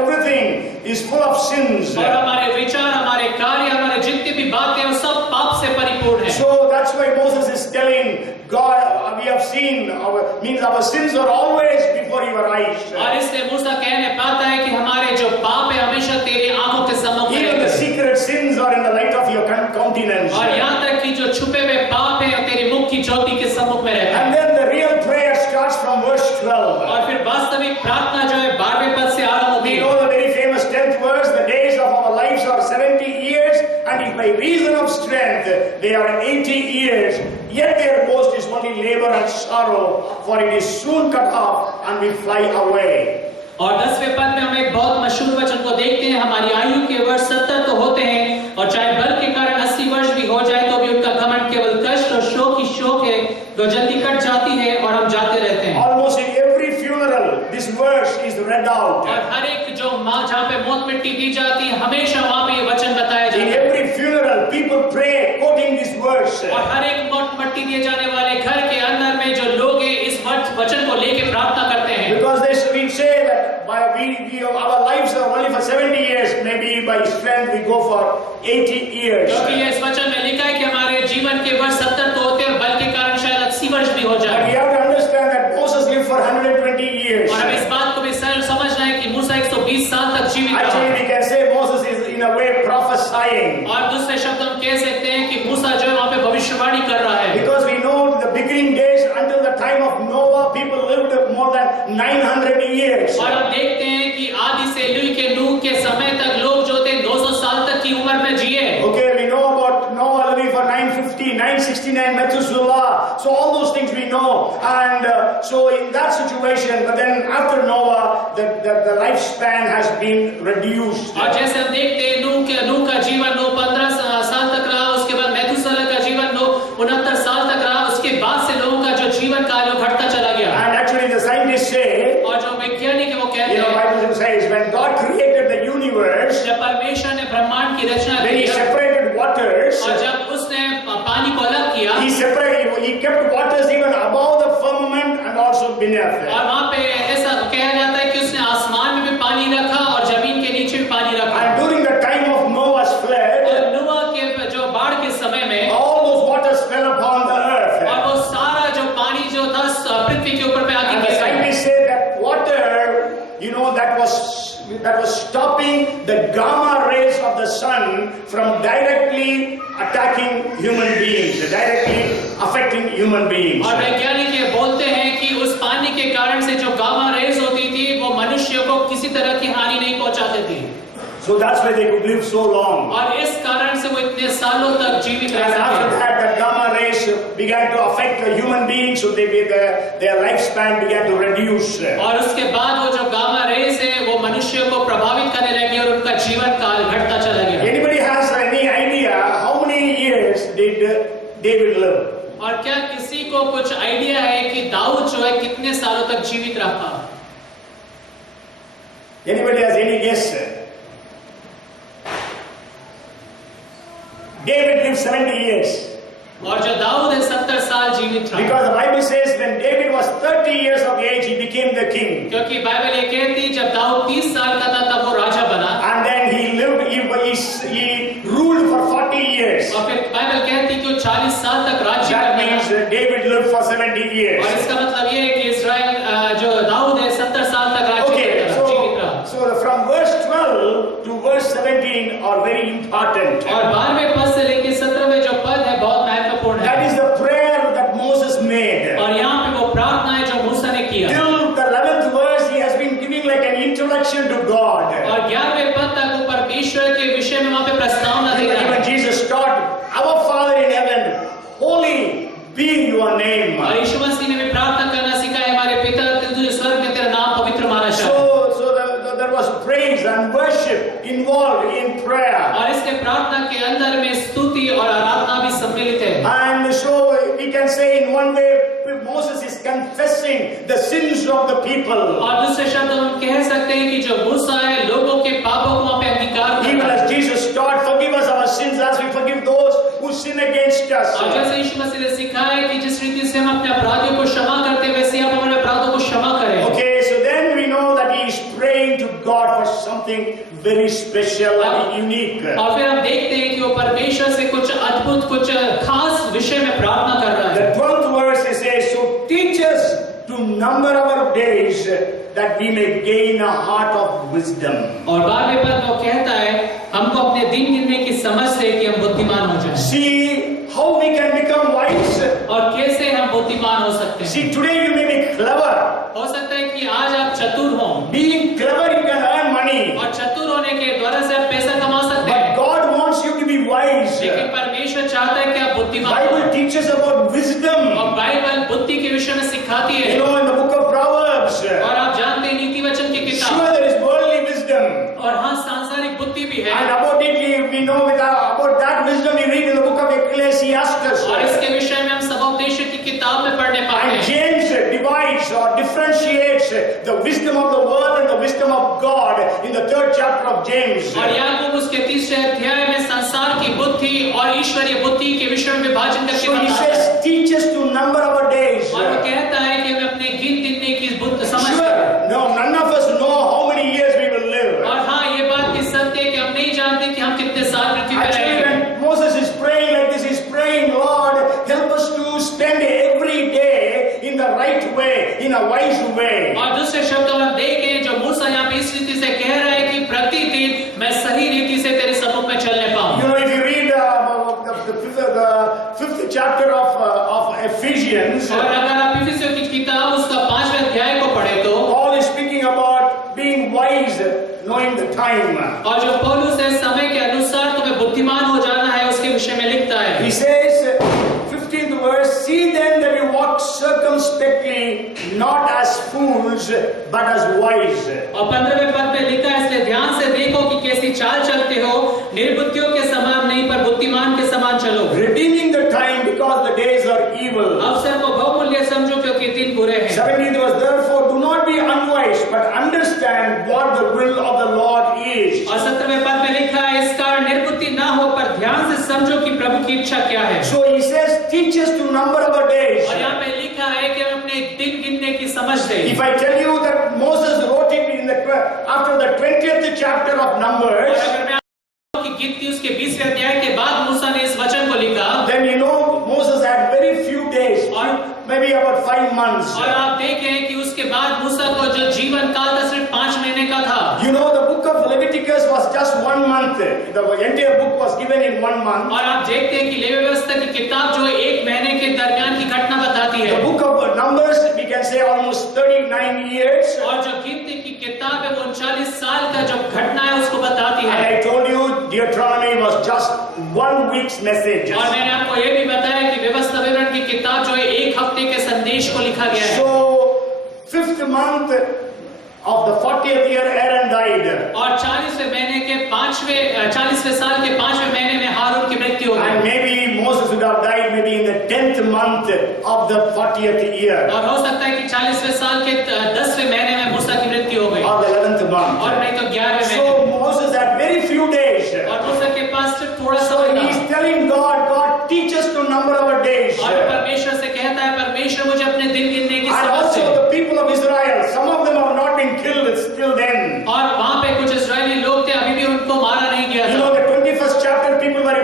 everything is full of sins. और हमारे विचार, हमारे कार्य, हमारे जितनी भी बातें हैं, सब पाप से परिपूर्ण है। So that's why Moses is telling God, we have seen, our sins are always before your eyes. और इसलिए मूसा कहने पाता है कि हमारे जो पाप है हमेशा तेरी आंखों के सम्मुख में Even the रहते हैं। secret sins are in the light of your countenance. और यहाँ तक कि जो छुपे हुए पाप है तेरे मुख की ज्योति के सम्मुख में रहते हैं। And then the real prayer starts from verse 12. और फिर वास्तविक प्रार्थना जो है 12वें पद से आरंभ होती We है। know the very famous 10th verse, the days of our lives are 70 years, and if by reason of strength they are 80 years, yet their boast is only labor and sorrow, for it is soon cut off and we fly away. और 10वें पद में हम एक बहुत मशहूर वचन को देखते हैं, हमारी आयु के वर्ष 70 तो होते हैं, और चाहे बल के कारण 80 वर्ष भी हो जाए तो भी उनका घमंड केवल कष्ट और शोक ही शोक है, जो जल्दी कट जाती है और हम जाते रहते हैं। Almost in every funeral, this verse is read out. और हर एक जो माँ जहाँ पे मौत मिट्टी दी जाती है, हमेशा वहाँ पे ये वचन बताया जाता In है। every funeral, people pray quoting this verse. और हर एक मौत मिट्टी दिए जाने वाले घर के अंदर में जो लोग हैं इस वचन को लेके प्रार्थना करते हैं। Because we say that our lives are only for 70 years, maybe by strength we go for 80 years. क्योंकि ये इस वचन में लिखा है कि हमारे जीवन के वर्ष 70 तो होते हैं, बल के कारण शायद 80 वर्ष भी हो But we जाए। have to understand that Moses lived for 120 years. और हमें इस बात को भी समझना है कि मूसा 120 साल तक जीवित Actually, रहा। we can say 969 Methuselah. So all those things we know. And so in that situation, but then after Noah, the lifespan has been reduced. और जैसे हम देखते हैं नूह का जीवन 15 साल तक रहा, उसके बाद मेथुसेलह का जीवन 69 साल तक रहा, उसके बाद से लोगों का जो जीवन काल वो घटता चला गया। And actually the scientists say, और जो वैज्ञानिक है वो कहते हैं, Bible says when God created the universe, जब परमेश्वर ने ब्रह्मांड की रचना when He की separated waters, और जब उसने पानी को अलग किया, He kept waters even above the firmament and also beneath. और वहाँ पे ऐसा कहा जाता है कि उसने आसमान में भी पानी रखा और जमीन के नीचे भी पानी रखा। And during the time of Noah's flood, और नूह के जो बाढ़ के समय में all those waters fell upon the earth. और वो सारा जो पानी जो था पृथ्वी के ऊपर पे आके And the गिरा। scientists say that water, that was stopping the gamma rays of the sun from directly attacking human beings, directly affecting human beings. और वैज्ञानिक ये बोलते हैं कि उस पानी के कारण से जो गामा रेज होती थी वो मनुष्य को किसी तरह की हानि नहीं पहुंचाती थी। So that's why they could live so long. और इस कारण से वो इतने सालों तक जीवित रह And after सके। that, the gamma rays began to affect the human beings, so their lifespan began to reduce. और उसके बाद वो जो गामा रेज है वो मनुष्य को प्रभावित करने लगी और उनका जीवन काल घटता चला गया। Anybody has any idea how many years did David live? और क्या किसी को कुछ आइडिया है कि दाऊद जो है कितने सालों तक जीवित रहा? Anybody has any guess? David lived 70 years. और जो दाऊद है 70 साल जीवित रहा। Because the Bible says when David was 30 years of age, he became the king. क्योंकि बाइबल ये कहती है जब दाऊद 30 साल का था तब वो राजा बना। And then he lived, he ruled for 40 years. और फिर बाइबल कहती है कि वो 40 साल तक राज्य That करता means था। David lived for 70 years. और इसका मतलब ये है कि इस्राएल जो दाऊद है 70 साल तक राज्य करता था, जीवित रहा। So from verse 12 to verse 17 are very important. और 12वें पद से लेकर 17वें जो पद है बहुत महत्वपूर्ण है। That is the prayer that Moses made. और यहाँ पे वो प्रार्थना है जो मूसा ने किया। Till the 11th verse, he has been giving like an introduction to God. और 11वें पद तक वो परमेश्वर के विषय में वहाँ पे प्रस्तावना दे रहा है। Even Jesus taught, Our Father in heaven, holy be your name. और यीशु मसीह ने भी प्रार्थना करना सिखाया, हमारे पिता तुझे स्वर्ग में तेरा नाम पवित्र माना जाए। So there was praise and worship involved in prayer. और इसके प्रार्थना के अंदर में स्तुति और आराधना भी सम्मिलित है। And so we can say in one way, Moses is confessing the sins of the people. और दूसरे शब्द हम कह सकते हैं कि जो मूसा है लोगों के पापों को वहाँ पे अंगीकार Even करता है। as Jesus taught, forgive us our sins as we forgive those who sin against us. और जैसे यीशु मसीह ने सिखाया है कि जिस रीति से हम अपने अपराधियों को क्षमा करते हैं वैसे आप हमारे अपराधों को क्षमा करें। Okay, so then we know that he is praying to God for something very special and unique. और फिर हम देखते हैं कि वो परमेश्वर से कुछ अद्भुत कुछ खास विषय में प्रार्थना कर रहा है। The 12th verse it says, so teach us to number our days that we may gain a heart of wisdom. और 12वें पद वो कहता है हमको अपने दिन गिनने की समझ से कि हम बुद्धिमान हो जाएं। See how we can become wise. और कैसे हम बुद्धिमान हो सकते हैं। See, today you may be clever. हो सकता है कि आज आप चतुर हो। Being clever you can earn money. और चतुर होने के द्वारा से आप पैसा कमा सकते हैं। But God wants you to be wise. लेकिन परमेश्वर चाहता है कि आप बुद्धिमान हो। Bible teaches about wisdom. और बाइबल बुद्धि के विषय में सिखाती है। You know, in the book of Proverbs. और आप जानते हैं नीति वचन की किताब। Sure, there is worldly wisdom. और हाँ सांसारिक बुद्धि भी है। And about it we know about that wisdom we read in the book of Ecclesiastes. और इसके विषय में हम सबोपदेश की किताब में पढ़ने पाते And हैं। James divides or differentiates the wisdom of the world and the wisdom of God in the 3rd chapter of James. और याकूब उसके 3रे अध्याय में संसार की बुद्धि और ईश्वरीय बुद्धि के विषय में विभाजन करके So he बताता है। says, teach us to number our days. और वो कहता है कि हमें अपने गिन गिनने की बुद्धि समझ। Sure, no, none of us know how many years we will live. और हाँ ये बात की सत्य है कि हम नहीं जानते कि हम कितने साल पृथ्वी पर Actually, रहेंगे। when Moses is praying like this, he's praying, Lord, help us to spend every day in the right way, in a wise way. और दूसरे शब्दों में देखें जो मूसा यहाँ पे इस रीति से कह रहा है कि प्रतिदिन मैं सही रीति से तेरे सम्मुख में चलने पाऊं। You know, if you read the 5th chapter of Ephesians, और अगर आप इफिसियों की किताब उसका 5वें अध्याय को पढ़े तो Paul is speaking about being wise, knowing the time. और जो पौलुस है समय के अनुसार तुम्हें बुद्धिमान हो जाना है उसके विषय में लिखता है। He says, not as fools but as wise. और 15वें पद में लिखा है, इसलिए ध्यान से देखो कि कैसी चाल चलते हो, निर्बुद्धियों के समान नहीं पर बुद्धिमान के समान चलो। Redeeming the time because the days are evil. अवसर को बहुमूल्य समझो क्योंकि दिन बुरे हैं। 17th verse, therefore do not be unwise but understand what the will of the Lord is. और 17वें पद में लिखा है, इस कारण निर्बुद्धि ना हो पर ध्यान से समझो कि प्रभु की इच्छा क्या है। So he says, teach us to number our days. और यहाँ पे लिखा है कि हम अपने दिन गिनने की समझ दें। If I tell you that Moses wrote it in after the 20th chapter of Numbers, और अगर मैं आपको की गिनती उसके 20वें अध्याय के बाद मूसा ने इस वचन को लिखा, then you know Moses had very few days, maybe about 5 months. और आप देखें कि उसके बाद मूसा को जो जीवन काल था सिर्फ 5 महीने का था। You know the book of Leviticus was just 1 month. The entire book was given in 1 month. और आप देखते हैं कि लेवी व्यवस्था की किताब जो है 1 महीने के दरमियान की घटना बताती है। The book of Numbers, we can say almost 39 years. और जो गिनती की किताब है वो 39 साल का जो घटना है उसको बताती है। And I told you Deuteronomy was just 1 week's message. और मैंने आपको ये भी बताया कि व्यवस्था विवरण की किताब जो है 1 हफ्ते के संदेश को लिखा गया है। So 5th month of the 40th year Aaron died. और 40वें महीने के 40वें साल के 5वें महीने में हारून की मृत्यु हो गई। And maybe Moses would have died maybe in the 10th month of the 40th year. और हो सकता है कि 40वें साल के 10वें महीने में मूसा की मृत्यु हो गई। Or the 11th month. और नहीं तो 11वें महीने। So Moses had very few days. और मूसा के पास सिर्फ थोड़ा सा So था। he is telling God, God teach us to number our days. और परमेश्वर से कहता है, परमेश्वर मुझे अपने दिन गिनने की And समझ also दे। the people of Israel, some of them have not been killed still then. और वहाँ पे कुछ इस्राएली लोग थे, अभी भी उनको मारा नहीं गया You था। know the 21st chapter, people were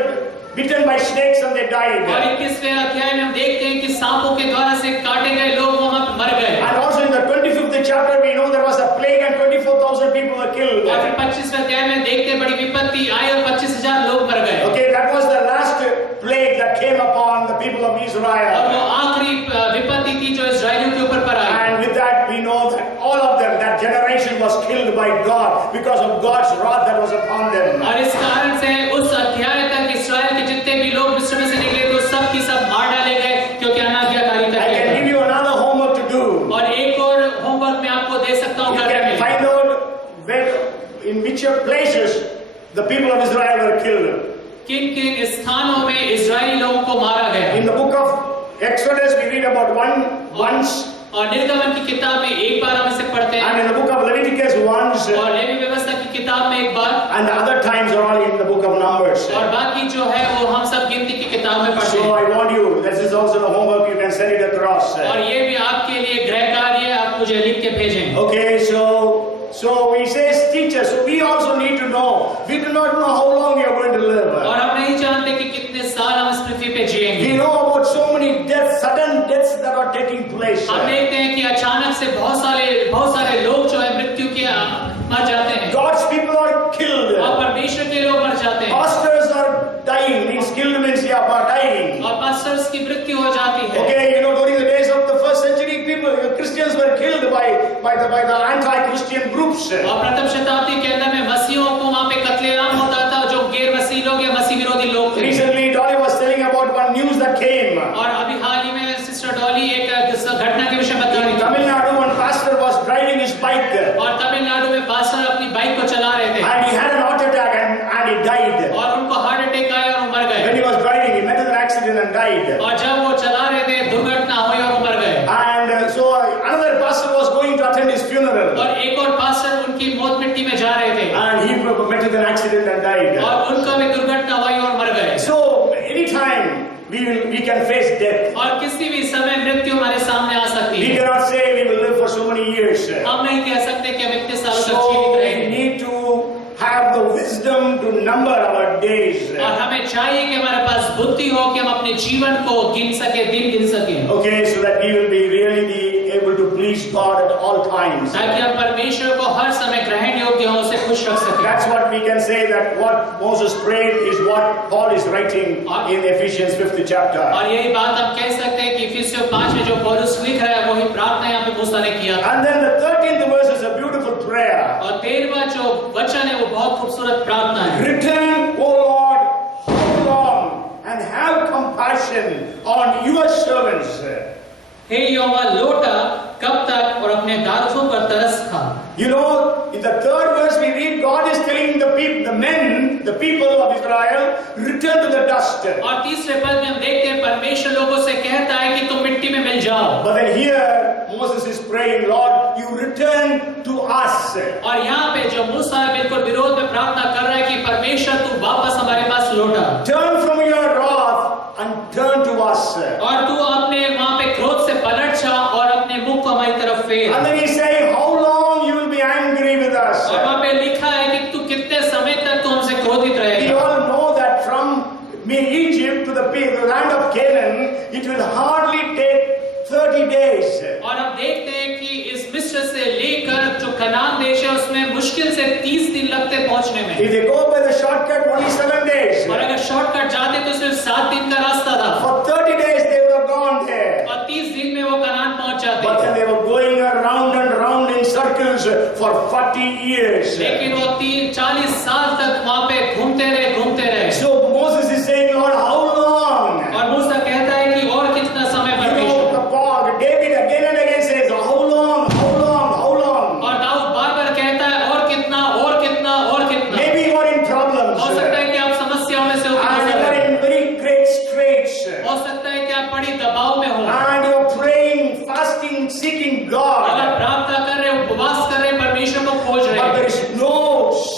bitten by snakes and they died. और 21वें अध्याय में हम देखते हैं कि सांपों के द्वारा से काटे गए लोग वहाँ पे मर गए। And also in the 25th chapter, we know there was a plague and 24,000 people were killed. और फिर 25वें अध्याय में देखते हैं बड़ी विपत्ति आई और 25,000 लोग मर गए। Okay, that was the last plague that came upon the people of और Israel. वो आखिरी विपत्ति थी जो इस्राएलियों के ऊपर पर आई। And with that, we know that all of them, that generation was killed by God because of God's wrath that was upon them. और इस कारण से उस अध्याय तक इस्राएल के जितने भी लोग मिस्र में से निकले तो सब की सब मार डाले गए क्योंकि अनाज्ञाकारिता I की can गई। give you another homework to do. और एक और होमवर्क मैं आपको दे सकता हूँ You करने can में। find out where, in which places the people of Israel were killed. किन किन स्थानों में इस्राएली लोगों को मारा गया। In the book of Exodus, we read about once. और निर्गमन की किताब में एक बार हम इसे पढ़ते हैं। And in the book of Leviticus, once. और लेवी व्यवस्था की किताब में एक बार। And the other times are all in the book of Numbers. और बाकी जो है वो हम सब गिनती की किताब में पढ़ते So हैं। I want you, this is also the homework, you can send it across. और ये भी आपके लिए गृह कार्य है, आप मुझे लिख के भेजें। Okay, so he says teach us. So we also need to know. We do not know how long we are going to live. और हम नहीं जानते कि कितने साल हम इस पृथ्वी पे जिएंगे। We know about so many deaths, sudden deaths that are taking place. हम देखते हैं कि अचानक से बहुत सारे लोग जो है मृत्यु के मर जाते हैं। God's people are killed. और परमेश्वर के लोग मर जाते हैं। Pastors are dying. Means killed means are dying. और पास्टर्स की मृत्यु हो जाती है। Okay, you know during the days of the first century, Christians were killed by the anti-Christian groups. और प्रथम शताब्दी के अंदर में मसीहों को वहाँ पे कत्लेआम होता था जो गैर मसीह लोग या मसीह विरोधी लोग थे। Recently, Dolly was telling about one news that came. और अभी हाल ही में सिस्टर डॉली एक घटना के विषय बता रही थी। Tamil Nadu, one pastor was driving his bike. और तमिलनाडु में पास्टर अपनी बाइक को चला रहे थे। And he had an heart attack and he died. और उनको हार्ट अटैक आया और वो मर गए। When he was driving, he met with an accident and died. और जब वो चला रहे थे दुर्घटना हुई और वो मर गए। And so another pastor was going to attend his funeral. और एक और पास्टर उनकी मौत मिट्टी में जा रहे थे। And he met with an accident and died. और उनका भी दुर्घटना हुई और मर गए। So anytime we can face death. और किसी भी समय मृत्यु हमारे सामने आ सकती We है। cannot say we will live for so many years. हम नहीं कह सकते कि हम इतने सालों तक So जीवित we रहेंगे। need to have the wisdom to number our days. और हमें चाहिए कि हमारे पास बुद्धि हो कि हम अपने जीवन को गिन सके, दिन गिन सके। Okay, so that we will be really able to please God at all times. ताकि हम परमेश्वर को हर समय ग्रहण योग्य हो, उसे खुश रख सकें। That's what we can say, that what Moses prayed is what Paul is writing in Ephesians 5th chapter. और यही बात हम कह सकते हैं कि इफिसियों 5 में जो पौलुस लिख रहा है वही प्रार्थना यहाँ पे मूसा ने किया। And then the 13th verse is a beautiful prayer. और 13वां जो वचन है वो बहुत खूबसूरत प्रार्थना है। Return, O Lord, how long, and have compassion on your servants. हे यहोवा लौटा कब तक, और अपने दासों पर तरस खा। You know, in the third verse we read, God is telling the people of Israel, return to the dust. और तीसरे पद में हम देखते हैं परमेश्वर लोगों से कहता है कि तुम मिट्टी में मिल जाओ। But then here Moses is praying, Lord, you return to us. और यहाँ पे जो मूसा है बिल्कुल विरोध में प्रार्थना कर रहा है कि परमेश्वर तू वापस हमारे पास लौटा। Turn from your wrath and turn to us. और तू अपने वहाँ पे क्रोध से पलट जा और अपने मुख को हमारी तरफ फेर। And then he's saying, how long you will be angry with us? और वहाँ पे लिखा है कि तू कितने समय तक तू हमसे क्रोधित We रहेगा। all know that from Egypt to the land of Canaan, it will hardly take 30 days. और हम देखते हैं कि इस मिस्र से लेकर जो कनान देश है उसमें मुश्किल से 30 दिन लगते पहुंचने में। If they go by the shortcut, only 7 days. और अगर शॉर्टकट जाते तो सिर्फ 7 दिन का रास्ता था। For 30 days they would have gone there. और 30 दिन में वो कनान पहुंच जाते। But then they were going around and round in circles for 40 years. लेकिन वो 40 साल तक वहाँ पे घूमते रहे। So Moses is saying, Lord, how long? और मूसा कहता है कि और कितना समय परमेश्वर। David again and again says, how long, how long, how long? और दाऊद बार-बार कहता है और कितना, और कितना, और कितना। Maybe you are in problems. हो सकता है कि आप समस्याओं में से होकर And you गुजर are रहे in very great straits. हो सकता है कि आप बड़ी दबाव में हो। And you are praying, fasting, seeking अगर God. प्रार्थना कर रहे, उपवास कर रहे, परमेश्वर को खोज But रहे, there is no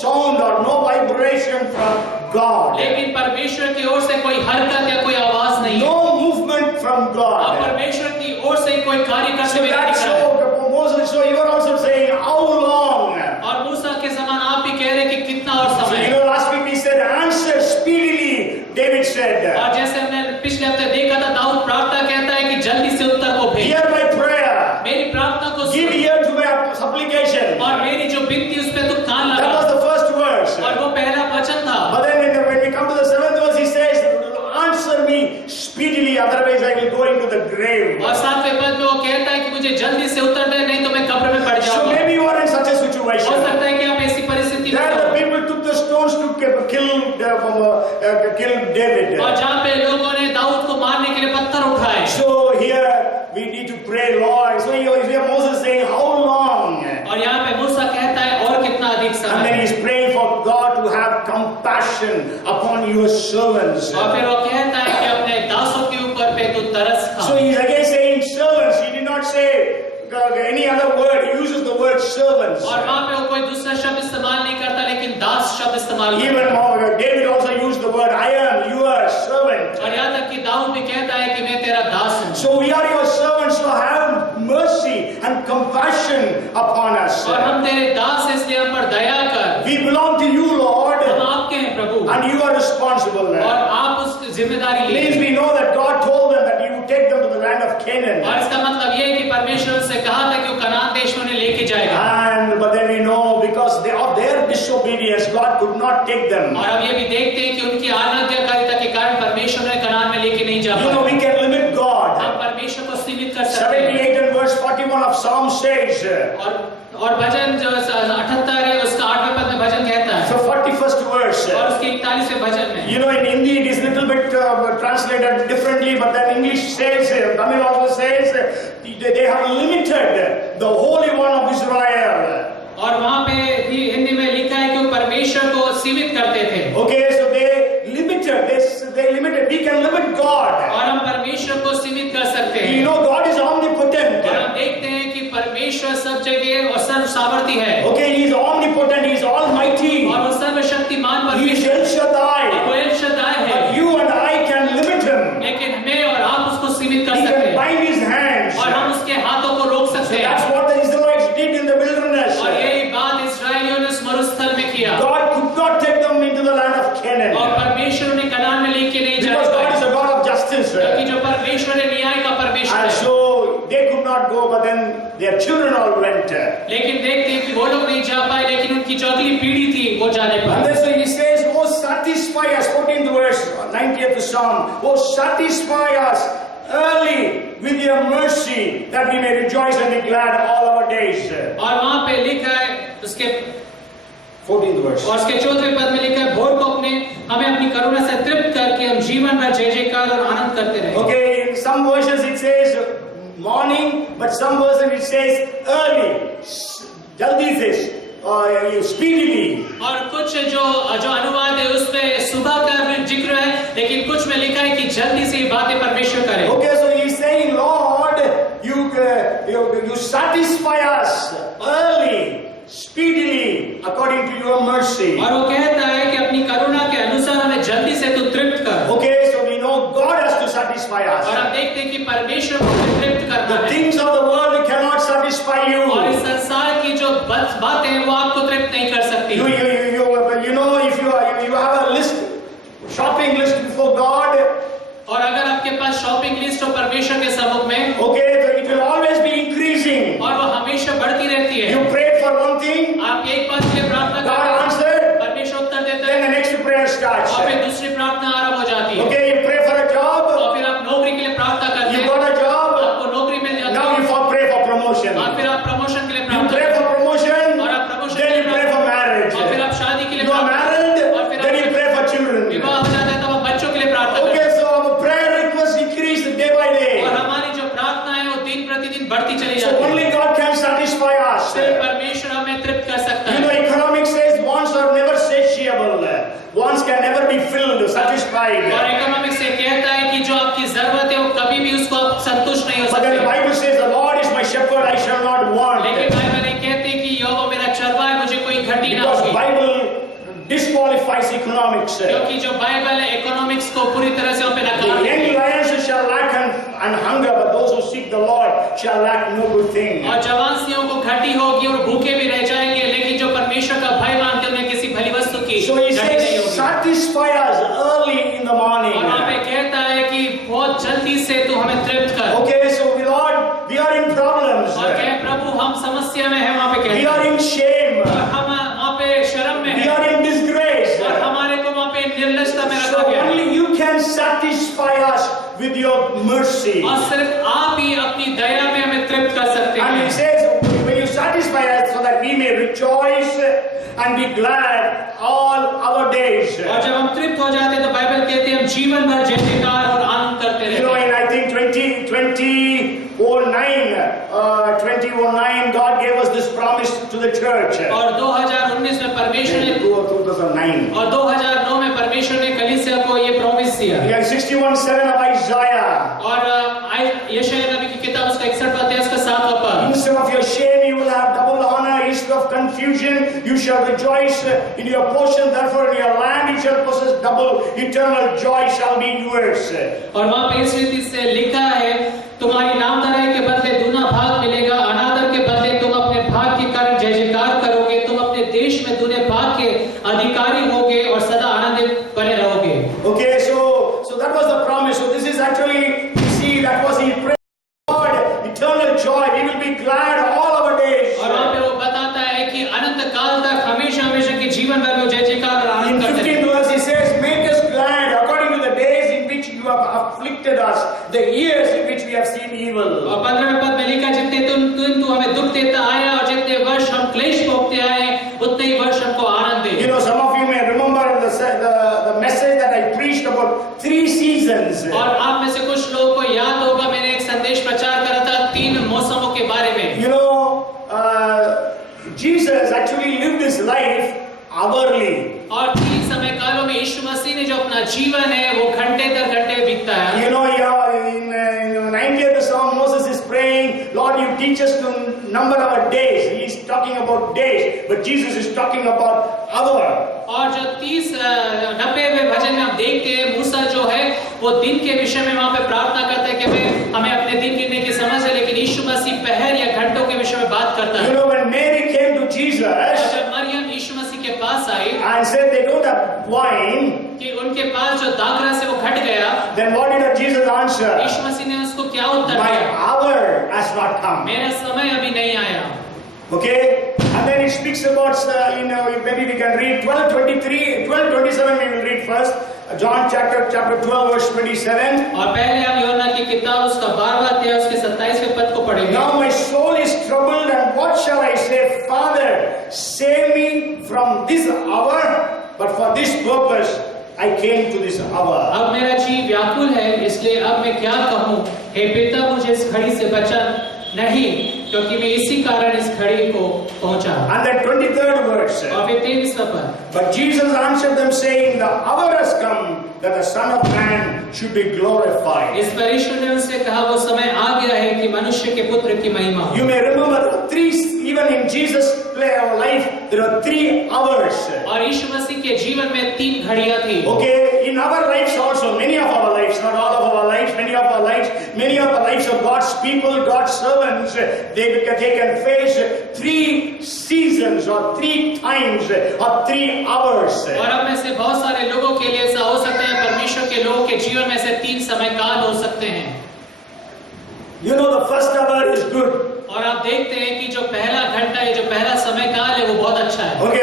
sound or no vibration from God. लेकिन परमेश्वर की ओर से कोई हरकत या कोई आवाज नहीं है। No movement from और God. परमेश्वर की ओर से कोई कार्य करते So हुए नहीं that's दिख रहा है। so Moses, so you are also saying, how long? और मूसा के समान आप भी कह रहे हैं कि कितना और So समय। you know, last week we said, answer speedily, David said. और जैसे हमने पिछले हफ्ते देखा था, दाऊद प्रार्थना कहता है कि जल्दी से उत्तर को भेज। Hear my prayer. मेरी प्रार्थना को Give सुन ear to my supplication. और मेरी जो विनती उस पे तू कान That लगा। was the first verse. और वो पहला वचन था। But then when we come to the 7th verse, he says, answer me speedily, otherwise I will go into the grave. और 7वें पद में वो कहता है कि मुझे जल्दी से उत्तर दे, नहीं तो मैं कब्र में पड़ So जाऊंगा। maybe you are in such a हो situation. सकता है कि आप ऐसी परिस्थिति में There हो। the people took the stones to kill David. और जहाँ पे लोगों ने दाऊद को मारने के लिए पत्थर उठाए। So here we need to pray, Lord. So here Moses saying, how long? और यहाँ पे मूसा कहता है और कितना अधिक And then समय। he's praying for God to have compassion upon your servants. और फिर वो कहता है कि अपने दासों के ऊपर पे तू तरस खा। So he's again saying servants. He did not say any other word. He uses the word servants. और वहाँ पे वो कोई दूसरा शब्द इस्तेमाल नहीं करता, लेकिन दास शब्द इस्तेमाल करता है। Even more, David also used the word, I am your servant. और यहाँ तक कि दाऊद भी कहता है कि मैं तेरा दास हूँ। So we are your servants, so have mercy and compassion upon us. और हम तेरे दास हैं, इसलिए हम पर दया कर। We belong to you, Lord, हम आपके हैं प्रभु, and you are responsible. और आप उस जिम्मेदारी Please, लीजिए। we know that God told them that He would take them to the land of Canaan. और इसका मतलब ये है कि परमेश्वर उनसे कहा था कि वो कनान देश में उन्हें लेके जाएगा। But then we know because of their disobedience, God could not take them. और अब ये भी देखते हैं कि उनकी अनाज्ञाकारिता के कारण परमेश्वर ने कनान में लेके नहीं जा You know, पाए। we can limit God. हम परमेश्वर को सीमित कर सकते हैं। 78 and verse 41 of Psalm says. और भजन जो 78 है उसका 8वें पद में भजन कहता है। So 41st verse. और उसके 41वें भजन में। You know, in Hindi it is little bit translated differently, but then English says, Tamil also says, they have limited the Holy One of Israel. और वहाँ पे हिंदी में लिखा है कि वो परमेश्वर को सीमित करते थे। Okay, so they limited. We can limit God. और हम परमेश्वर को सीमित कर सकते हैं। You know, God is omnipotent. और हम देखते हैं कि परमेश्वर सब जगह और सर्व सामर्थी है। Okay, He is omnipotent. He is almighty. और वो सर्वशक्तिमान He is परमेश्वर El Shaddai. वो एल शद्दाई है। But you and I can limit Him. लेकिन मैं और आप उसको सीमित कर He सकते can हैं। bind His hands. और हम उसके हाथों को रोक सकते हैं। That's what the Israelites did in the wilderness. और यही बात इस्राएलियों ने उस मरुस्थल में किया। God could not take them into the land of Canaan. और परमेश्वर ने कनान में लेके नहीं जा Because God पाए। is a God of justice. क्योंकि जो परमेश्वर है न्याय का परमेश्वर And है। so they could not go, but then their children all went. लेकिन देखते हैं कि वो लोग नहीं जा पाए, लेकिन उनकी जो अगली पीढ़ी थी वो जाने And पाए। then so he says, oh satisfy us, 14th verse, 90th Psalm, oh satisfy us early with your mercy, that we may rejoice and be glad all our days. और वहाँ पे लिखा है उसके 14th verse. और उसके 4वें पद में लिखा है भोर को हमें अपनी करुणा से तृप्त करके हम जीवन भर जय जयकार और आनंद करते रहे। Okay, in some versions it says morning, but some version it says early, jaldi se, speedily. और कुछ जो अनुवाद है उसमें सुबह का जिक्र है, लेकिन कुछ में लिखा है कि जल्दी से ये बातें परमेश्वर करे। Okay, so he is saying, Lord, you satisfy us early, speedily, according to your mercy. और वो कहता है कि अपनी करुणा के अनुसार हमें जल्दी से तू तृप्त कर। Okay, so we know God has to satisfy us. और हम देखते हैं कि परमेश्वर को तृप्त करना The है। things of the world cannot satisfy you. और इस संसार की जो बातें हैं वो आपको तृप्त नहीं कर सकती। You know, if you have a list, shopping list before God. और अगर आपके पास शॉपिंग लिस्ट हो परमेश्वर के सम्मुख में, okay, so it will always be increasing. और वो हमेशा बढ़ती रहती है। You prayed for one thing, आप एक बात के लिए प्रार्थना God करते हैं, answered, परमेश्वर उत्तर देता then है, the next prayer starts. और फिर दूसरी प्रार्थना आरंभ हो जाती है। Okay, you pray for a job, और फिर आप नौकरी के लिए प्रार्थना करते you हैं, got a job, आपको नौकरी मिल जाती now है, you pray for promotion. और फिर आप प्रमोशन के लिए You प्रार्थना pray करते for promotion, हैं, और आप प्रमोशन के then लिए you pray for marriage. और फिर आप शादी के लिए You are प्रार्थना married, और फिर then you आप pray for children. विवाह हो जाता है तब आप बच्चों के लिए प्रार्थना करते Okay, so our prayer requests increase day by day. हैं, और हमारी जो प्रार्थना है वो दिन प्रतिदिन बढ़ती चली So जाती है। only God can satisfy us. सिर्फ परमेश्वर हमें तृप्त कर सकता You know, है। economics says wants are never satiable. Wants can never be filled, satisfied. और इकोनॉमिक्स से कहता है कि जो आपकी जरूरत है वो कभी भी उसको आप संतुष्ट नहीं हो But then the सकते। Bible says, the Lord is my shepherd, I shall not want. लेकिन बाइबल ये कहती है कि यहोवा मेरा चरवाहा है, मुझे कोई घटी ना Because होगी। Bible disqualifies economics. क्योंकि जो बाइबल है इकोनॉमिक्स को पूरी तरह से वहाँ पे The नकार देती young है। lions shall lack and hunger, but those who seek the Lord shall lack no good thing. और जवान सिंहों को घटी होगी और भूखे भी रह जाएंगे, लेकिन जो परमेश्वर का भय मानते हैं उन्हें किसी भली वस्तु की So he घटी नहीं says, होगी। satisfy us early in the morning. और वहाँ पे कहता है कि बहुत जल्दी से तू हमें तृप्त कर। Okay, so Lord, we are in problems. और कहे प्रभु हम समस्या में हैं, वहाँ पे We कहते are हैं। in shame. और हम वहाँ पे शर्म में We हैं, are in disgrace. और हमारे को वहाँ पे निर्लजता में So रखा गया है। only you can satisfy us with your mercy. और सिर्फ आप ही अपनी दया में हमें तृप्त कर सकते And हैं। it says, when you satisfy us so that we may rejoice and be glad all our days. और जब हम तृप्त हो जाते हैं तो बाइबल कहती है हम जीवन भर जय जयकार और आनंद करते You know, रहते हैं। in I think 2009, God gave us this promise to the church. और 2019 में परमेश्वर ने 2009. और 2009 में परमेश्वर ने कलीसिया को ये प्रॉमिस दिया। Yeah, 61:7 of Isaiah. और यशायाह नबी की किताब उसका 61वां अध्याय उसका 7वां पद। Instead of your shame, you will have double honor. Instead of confusion, you shall rejoice in your portion. Therefore, in your land you shall possess double. Eternal joy shall be yours. और वहाँ पे इस रीति से लिखा है, तुम्हारी नामधराई के बदले दूना भाग मिलेगा, अनादर के बदले तुम अपने भाग के कारण जय जयकार करोगे, तुम अपने देश में दूने भाग के अधिकारी होगे और सदा आनंदित बने रहोगे। Okay, so that was the promise. So this is actually, you see, that was he prayed, God, eternal joy. We will be glad all our days. और वहाँ पे वो बताता है कि अनंत काल तक हमेशा हमेशा के जीवन भर में जय जयकार और In आनंद करते 15th हैं। verse he says, make us glad according to the days in which you have afflicted us, the years in which we have seen evil. और 15वें पद में लिखा, जितने तू हमें दुख देता आया और जितने वर्ष हम क्लेश भोगते आए, उतने ही वर्ष हमको आनंद दे। You know, some of you may remember the message that I preached about 3 seasons. और आप में से कुछ लोगों को याद होगा मैंने एक संदेश प्रचार करा था 3 मौसमों के बारे में। You know, Jesus actually lived his life hourly. और 3 समय कालों में यीशु मसीह ने जो अपना जीवन है वो घंटे दर घंटे बीतता है। You know, in 90th Psalm, Moses is praying, Lord, you teach us to number our days. He is talking about days, but Jesus is talking about hour. और जो 90वें भजन में हम देखते हैं मूसा जो है वो दिन के विषय में वहाँ पे प्रार्थना करता है कि हमें अपने दिन गिनने की समझ है, लेकिन यीशु मसीह पहर या घंटों के विषय में बात करता है। You know, when Mary came to Jesus जब मरियम यीशु मसीह के पास आई and said they don't have wine, कि उनके पास जो दाखरा से वो घट गया, then what did Jesus answer? यीशु मसीह ने उसको क्या उत्तर My दिया? hour has not come. मेरा समय अभी नहीं आया। Okay, and then it speaks about, maybe we can read 12:27 we will read first. John chapter 12 verse 27. और पहले हम यूहन्ना की किताब उसका 12वां अध्याय उसके 27वें पद को पढ़ेंगे। Now my soul is troubled, and what shall I say? Father, save me from this hour, but for this purpose I came to this hour. अब मेरा जी व्याकुल है, इसलिए अब मैं क्या कहूँ? हे पिता, मुझे इस घड़ी से बचन नहीं, क्योंकि मैं इसी कारण इस घड़ी को पहुंचा। And then 23rd verse. और फिर 23वां पद। But Jesus answered them saying, the hour has come that the Son of Man should be glorified. इस पर यीशु ने उनसे कहा, वो समय आ गया है कि मनुष्य के पुत्र की महिमा हो। You may remember even in Jesus' life, there are 3 hours. और यीशु मसीह के जीवन में 3 घड़ियां थी। Okay, in our lives also, many of our lives, not all of our lives, many of our lives of God's people, God's servants, they can face 3 seasons or 3 times or 3 hours. और अब में से बहुत सारे लोगों के लिए ऐसा हो सकता है, परमेश्वर के लोगों के जीवन में से 3 समय काल हो सकते हैं। You know, the first hour is good. और आप देखते हैं कि जो पहला घंटा है, जो पहला समय काल है, वो बहुत अच्छा है। Okay,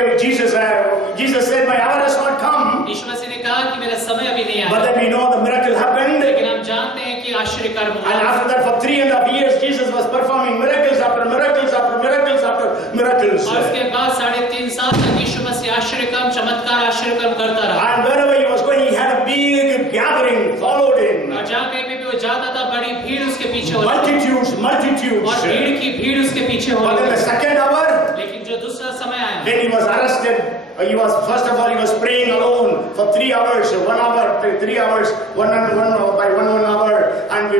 Jesus said, my hour has not come. यीशु मसीह ने कहा कि मेरा समय अभी नहीं आया। But then we know the miracle happened. लेकिन हम जानते हैं कि आश्चर्य कर्म हुआ। And after that, for 3.5 years, Jesus was performing miracles after miracles after miracles after miracles. और उसके बाद 3.5 साल तक यीशु मसीह आश्चर्य कर्म, चमत्कार, आश्चर्य कर्म करता रहा। And wherever he was going, he had a big gathering followed him. और जहाँ कहीं भी वो जाता था, बड़ी भीड़ उसके पीछे होती थी। Multitudes. और भीड़ की भीड़ उसके पीछे होती But in the थी। second hour, लेकिन जो दूसरा समय आया, when he was arrested, he was praying alone for 3 hours, 1 hour, 3 hours, one hour,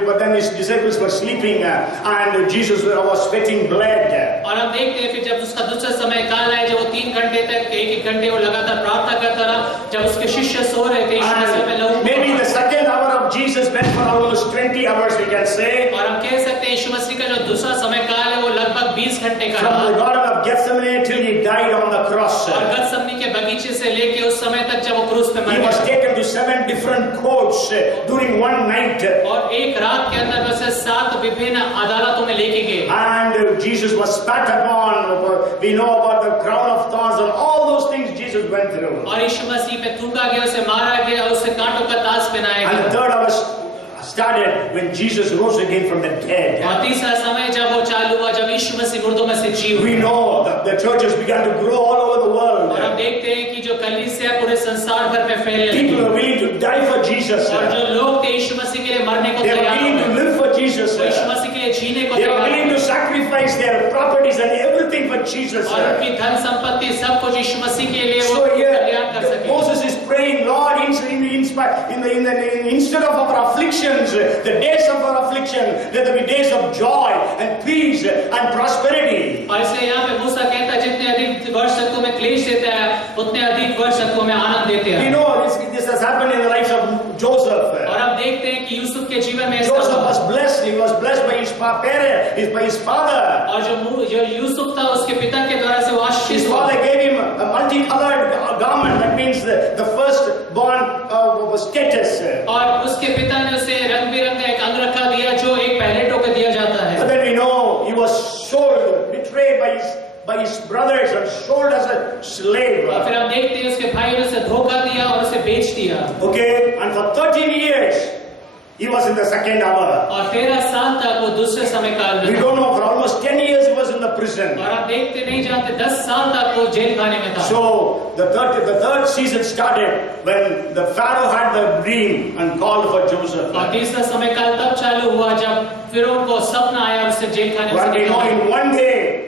but then his disciples were sleeping, and Jesus was sweating blood. और हम देखते हैं फिर जब उसका दूसरा समय काल आया, जब वो 3 घंटे तक, 1 घंटे वो लगातार प्रार्थना करता रहा, जब उसके शिष्य सो रहे थे, यीशु मसीह में लहू। Maybe the second hour of Jesus went for almost 20 hours, we can say. और हम कह सकते हैं यीशु मसीह का जो दूसरा समय काल है, वो लगभग 20 घंटे का From रहा। the Garden of Gethsemane till he died on the cross. और गतसमनी के बगीचे से लेके उस समय तक जब वो क्रूस पे मर He गया। was taken to 7 different courts during one night. और एक रात के अंदर उसे 7 विभिन्न अदालतों में लेके गए। And Jesus was spat upon. We know about the crown of thorns and all those things Jesus went through. और यीशु मसीह पे थूका गया, उसे मारा गया, उसे कांटों का ताज पहनाया And the गया। third hour started when Jesus rose again from the dead. और तीसरा समय जब वो चालू हुआ, जब यीशु मसीह मुर्दों में से जी We उठा। know that the churches began to grow all over the world. और हम देखते हैं कि जो कलीसिया पूरे संसार भर में फैलने People लगी। were willing to die for Jesus. और जो लोग थे यीशु मसीह के लिए मरने को They were तैयार willing to थे, live for Jesus. यीशु मसीह के लिए जीने को They were तैयार willing थे। to sacrifice their properties and everything for Jesus. और उनकी धन संपत्ति सब कुछ यीशु मसीह के लिए वो So कल्याण कर here, सके। Moses is praying, Lord, instead of our afflictions, the days of our affliction, let there be days of joy and peace and prosperity. और इसलिए यहाँ पे मूसा कहता है, जितने अधिक वर्ष तक तुम्हें क्लेश देता है, उतने अधिक वर्ष तक तुम्हें आनंद देते हैं। We know this has happened in the life of Joseph. और हम देखते हैं कि यूसुफ के जीवन में ऐसा Joseph हुआ। was blessed. He was blessed by his parents, by his father. और जो यूसुफ था, उसके पिता के द्वारा से वो His आशीष हुआ। father gave him a multicolored garment. That means the firstborn status. और उसके पिता ने उसे रंग बिरंगा एक अंगरखा दिया, जो एक पहलेटों को दिया जाता है। But then we know he was sold, betrayed by his brothers and sold as a slave. और फिर हम देखते हैं उसके भाई ने उसे धोखा दिया और उसे बेच दिया। Okay, and for 13 years he was in the second hour. और 13 साल तक वो दूसरे समय काल We में था। don't know, for almost 10 years he was in the prison. और आप देखते नहीं जानते, 10 साल तक वो जेल खाने में था। So the third season started when the Pharaoh had the dream and called for Joseph. और तीसरा समय काल तब चालू हुआ जब फिरौन को सपना आया और उसे जेल खाने But से we know निकाला। in one day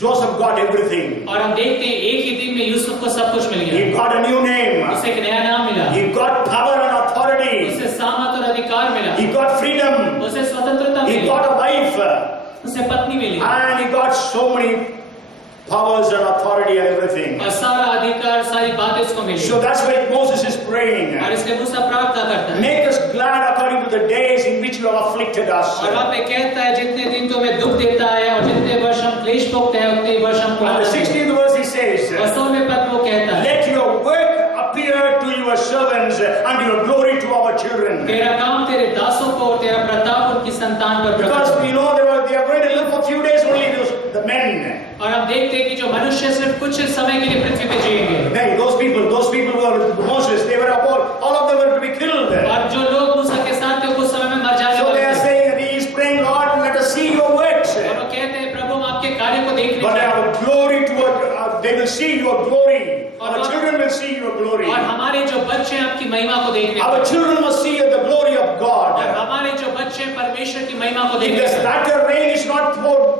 Joseph got everything. और हम देखते हैं एक ही दिन में यूसुफ को सब कुछ मिल He गया। got a new name. उसे एक नया नाम मिला, He got power and authority. उसे सामर्थ और अधिकार मिला, He got freedom. उसे स्वतंत्रता He मिली, got a wife. उसे पत्नी मिली, And he got so many powers and authority and everything. और सारा अधिकार, सारी बातें उसको मिली। So that's why Moses is praying. और इसलिए मूसा प्रार्थना करता है। Make us glad according to the days in which you have afflicted us. और वहाँ पे कहता है, जितने दिन तुम्हें दुख देता है और जितने वर्ष हम क्लेश भोगते हैं, उतने वर्ष हम And the 16th verse he says, और 16वें पद वो कहता है, let your work appear to your servants and your glory to our children. तेरा काम तेरे दासों को और तेरा प्रताप उनकी संतान पर प्रकट Because हो। we know they are going to live for a few days only, the men. और हम देखते हैं कि जो मनुष्य सिर्फ कुछ समय के लिए पृथ्वी पे जिएंगे। Hey, those people who were Moses, they were all of them were to be killed. और जो लोग मूसा के साथ थे, कुछ समय में मर जाने So वाले they are थे। saying that he is praying, Lord, let us see your works. और वो कहते हैं, प्रभु हम आपके कार्य को देखने But चाहते हैं। our glory they will see your glory. Our children will see your glory. और हमारे जो बच्चे बच्चे आपकी महिमा को देखने Our children must see the glory of और God. हमारे जो बच्चे परमेश्वर की महिमा को If देखने this latter rain is not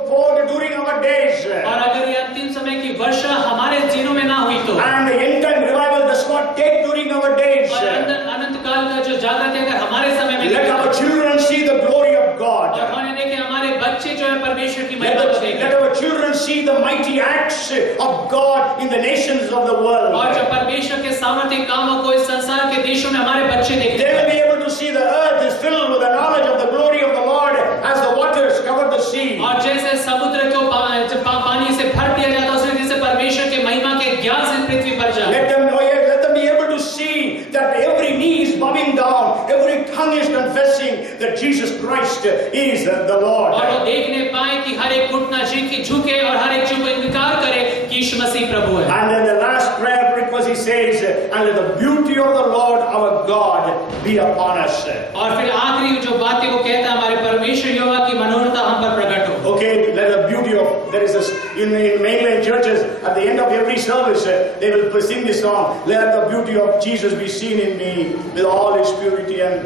poured during our days, और अगर ये अंतिम समय की वर्षा हमारे दिनों में ना हुई तो and the end time revival does not take during our days, और अनंत काल का जो जागृत है अगर हमारे समय में let our children see the glory of God. और होने देखे हमारे बच्चे जो है परमेश्वर की महिमा को देखें Let our children see the mighty acts of God in the nations of the world. और जो परमेश्वर के सामर्थ्य कामों को इस संसार के देशों में हमारे बच्चे They देखते will be able to see the earth is filled with the knowledge of the glory of the Lord as the waters cover the sea. और जैसे समुद्र को पानी से भर दिया जाता है उसी जैसे परमेश्वर के महिमा के ज्ञान से पृथ्वी पर जाए Let them be able to see that every knee is bowing down, every tongue is confessing that Jesus Christ is the Lord. और वो देखने पाए कि हर एक घुटना झुके और हर एक चुप इनकार करे कि यीशु मसीह प्रभु है And then the last prayer request he says, and let the beauty of the Lord our God be upon us. और फिर आखिरी जो बात है वो कहता है हमारे परमेश्वर यहोवा की मनोरथा हम पर प्रकट हो Okay, let the beauty of, there is this, in mainland churches, at the end of every service, they will sing this song, let the beauty of Jesus be seen in me, with all his purity and,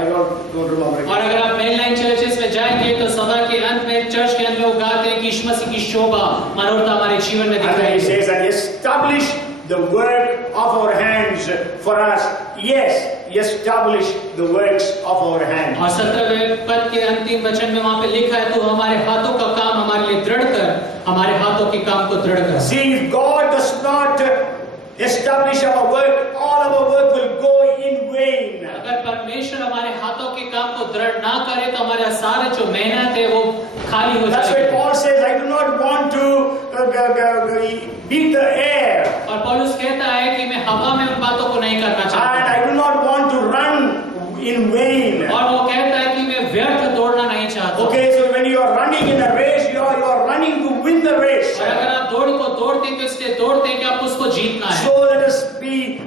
I don't remember. और अगर आप mainline churches में जाएंगे तो सभा के अंत में चर्च के अंत में वो गाते हैं कि यीशु मसीह की शोभा मनोरथा हमारे जीवन में And then he says, and establish the work of our hands for us. Yes, establish the works of our hands. और 17वें पद के अंतिम वचन में वहां पे लिखा है तो हमारे हाथों का काम हमारे लिए दृढ़ कर हमारे हाथों के काम को दृढ़ कर See, if God does not establish our work, all our work will go in vain. अगर परमेश्वर हमारे हाथों के काम को दृढ़ ना करे तो हमारा सारा जो मेहनत है वो खाली हो That's why जाएगी Paul says, I do not want to beat the air. और पौलुस कहता है कि मैं हवा में उन बातों को नहीं करना And चाहता I do not want to run in vain. और वो कहता है कि मैं व्यर्थ दौड़ना नहीं चाहता Okay, so when you are running in a race, you are running to win the race. और अगर आप दौड़ को दौड़ते तो इसलिए दौड़ते हैं कि आप उसको जीतना है So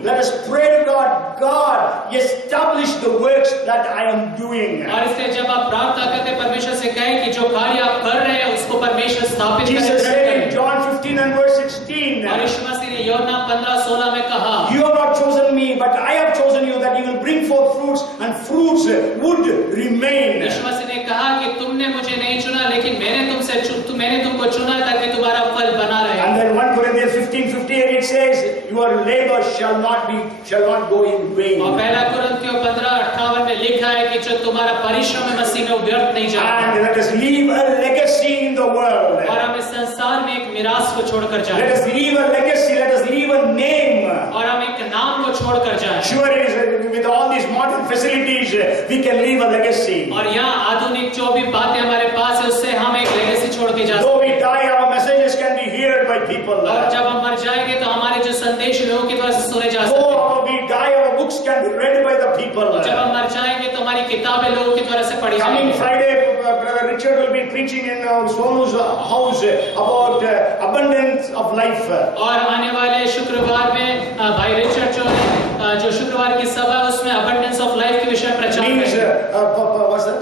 let us pray to God, God, establish the works that I am doing. और इसलिए जब आप प्रार्थना करते परमेश्वर से कहें कि जो कार्य आप कर रहे हैं उसको परमेश्वर स्थापित Jesus said in करे John 15 and verse 16, और यीशु मसीह ने यूहन्ना 15:16 में कहा you have not chosen me, but I have chosen you that you will bring forth fruits and fruits would remain. यीशु मसीह ने कहा कि तुमने मुझे नहीं चुना लेकिन मैंने तुमको चुना ताकि तुम्हारा फल बना रहे And then 1 Corinthians 15:58 it says, your labor shall not go in vain. और पहला कुरिन्थियों 15:58 में लिखा है कि जो तुम्हारा परिश्रम है मसीह में व्यर्थ नहीं जाएगा And let us leave a legacy in the world. और हम इस संसार में एक मिरास को छोड़कर जाएं Let us leave a legacy, let us leave a name. और हम एक नाम को छोड़कर जाएं Sure it is, with all these modern facilities, we can leave a legacy. और यहाँ आधुनिक जो भी बातें हमारे पास है उससे हम एक लेगेसी छोड़ के जा सकते Though we die, our messages can be heard by people. हैं और जब हम मर जाएंगे तो हमारे जो संदेश लोगों की तरफ से सुने जा सकते हैं Though we die, our books can be read by the people. जब हम मर जाएंगे तो हमारी किताबें लोगों की तरफ से पढ़ी Coming जाएंगी Friday, Brother Richard will be preaching in Sonu's house about abundance of life. और आने वाले शुक्रवार में भाई रिचर्ड जो शुक्रवार की सभा है उसमें अबंडेंस ऑफ लाइफ के विषय प्रचार Means, करेंगे what's that?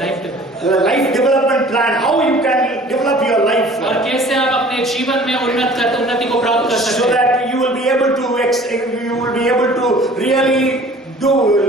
Life Life development plan. How you can develop your life. और कैसे आप अपने जीवन में उन्नति को प्राप्त कर So सकते हैं that you will be able to really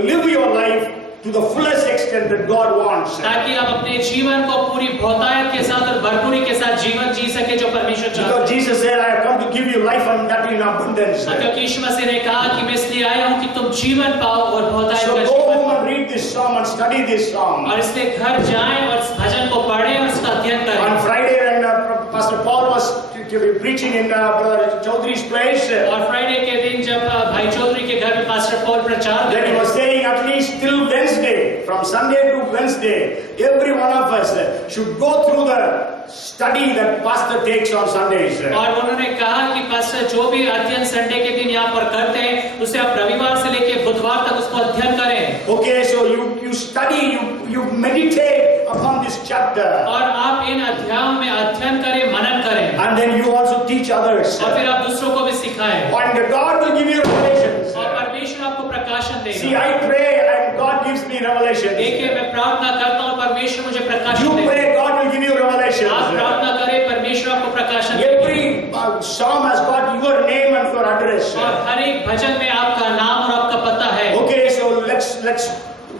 live your life to the fullest extent that God wants. ताकि आप अपने जीवन को पूरी बहुतायत के साथ और भरपूरी के साथ जीवन जी सके जो परमेश्वर चाहता Because Jesus said, I have come to give you life and that in abundance. है क्योंकि यीशु मसीह ने कहा कि मैं इसलिए आया हूँ कि तुम जीवन पाओ और बहुतायत So का go जीवन home पाओ and read this psalm and study this psalm. और इसलिए घर जाएं और इस भजन को पढ़ें और इसका अध्ययन करें On Friday, when Pastor Paul was to be preaching in Brother Chaudhry's place, और फ्राइडे के दिन जब भाई चौधरी के घर में पास्टर पॉल प्रचार then he was saying at least till Wednesday, from Sunday to Wednesday, every one of us should go through the study that pastor takes on Sundays. और उन्होंने कहा कि पास्टर जो भी अध्ययन संडे के दिन यहाँ पर करते हैं उसे आप रविवार से लेकर बुधवार तक उसको अध्ययन करें Okay, so you study, you meditate upon this chapter, और आप इन अध्यायों में अध्ययन करें मनन करें and then you also teach others. और फिर आप दूसरों को भी सिखाएं And God will give you revelations. और परमेश्वर आपको प्रकाशन See, देगा I pray and God gives me revelations. देखिए मैं प्रार्थना करता हूँ परमेश्वर मुझे You प्रकाशन देगा pray, God will give you revelations. आप प्रार्थना करें परमेश्वर आपको प्रकाशन देगा Every psalm has got your name and your address. और हर एक भजन में आपका नाम और आपका let's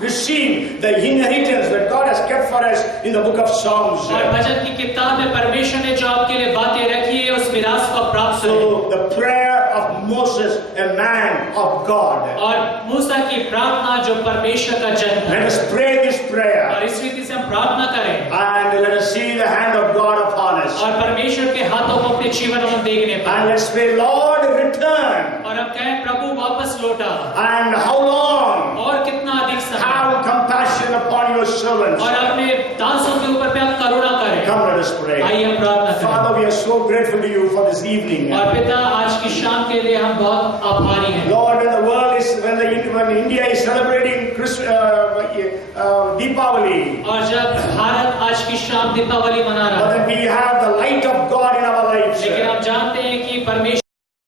receive the inheritance that God has kept for us in the book of Psalms. और भजन की किताब में परमेश्वर ने जो आपके लिए बातें रखी है उस विरासत को आप प्राप्त करें। So the prayer of Moses, a man of God. और मूसा की प्रार्थना जो परमेश्वर का जन था। Let us pray this prayer. और इस रीति से हम प्रार्थना करें। And let us see the hand of God upon us. और परमेश्वर के हाथों को अपने जीवन में देखने पाएं। And let's pray, Lord, return. और हम कहें प्रभु वापस लौटा। And how long? और कितना अधिक समय। Have compassion upon your servants. और अपने दासों के ऊपर पे आप करुणा करें। Come, let us pray. आइए हम प्रार्थना करें। Father, we are so grateful to you for this evening. और पिता आज की शाम के लिए हम बहुत आभारी हैं। Lord, when the world is, when India is celebrating Deepavali, और जब भारत आज की शाम दीपावली मना रहा है, but we have the light of God in our lives. लेकिन हम जानते हैं कि परमेश्वर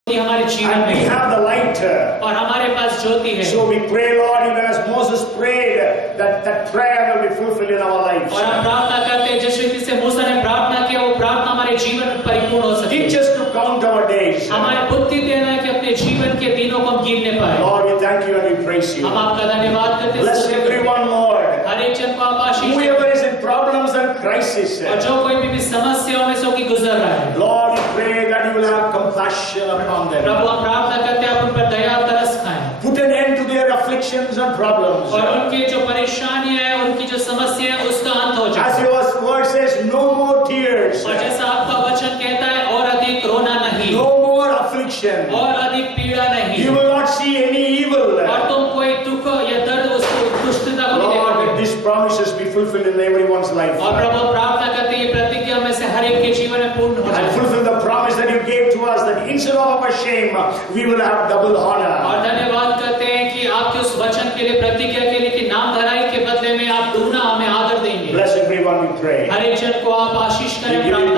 की हमारे जीवन And we में have the light. और हमारे पास ज्योति है। So we pray, Lord, even as Moses prayed, that prayer will be fulfilled in our lives. और हम प्रार्थना करते हैं जिस रीति से मूसा ने प्रार्थना किया वो प्रार्थना हमारे जीवन में परिपूर्ण हो सके। Teach us to count our days. हमारे बुद्धि देना है कि अपने जीवन के दिनों को हम गिनने पाए। Lord, we thank you and we praise you. हम आपका धन्यवाद करते हैं। Bless everyone, Lord. हर एक जन को आप आशीष दें। Whoever is in problems and crisis, और जो कोई भी समस्याओं में से होकर गुजर रहा है, Lord, we pray that you will have compassion upon them. प्रभु हम प्रार्थना करते हैं आप उन पर दया तरस खाएं। Put an end to their afflictions and problems. और उनकी जो परेशानियां हैं, उनकी जो समस्या है, उसका अंत हो जाए। As your word says, no more tears, और जैसा आपका वचन कहता है, और अधिक रोना नहीं, no more affliction. और अधिक पीड़ा नहीं, You will not see any evil. और तुम कोई दुख या दर्द उसको दुष्टता को नहीं Lord, देखोगे। these promises be fulfilled in everyone's life. और प्रभु प्रार्थना करते हैं ये प्रतिज्ञा में से हर एक के जीवन में पूर्ण हो And जाए। fulfill the promise that you gave to us, that instead of our shame, we will have double honor. और धन्यवाद करते हैं कि आपके उस वचन के लिए प्रतिज्ञा के लिए कि नाम धराई के बदले में आप दुगना हमें आदर देंगे। Bless everyone, we pray. हर एक जन को आप आशीष We करें। give you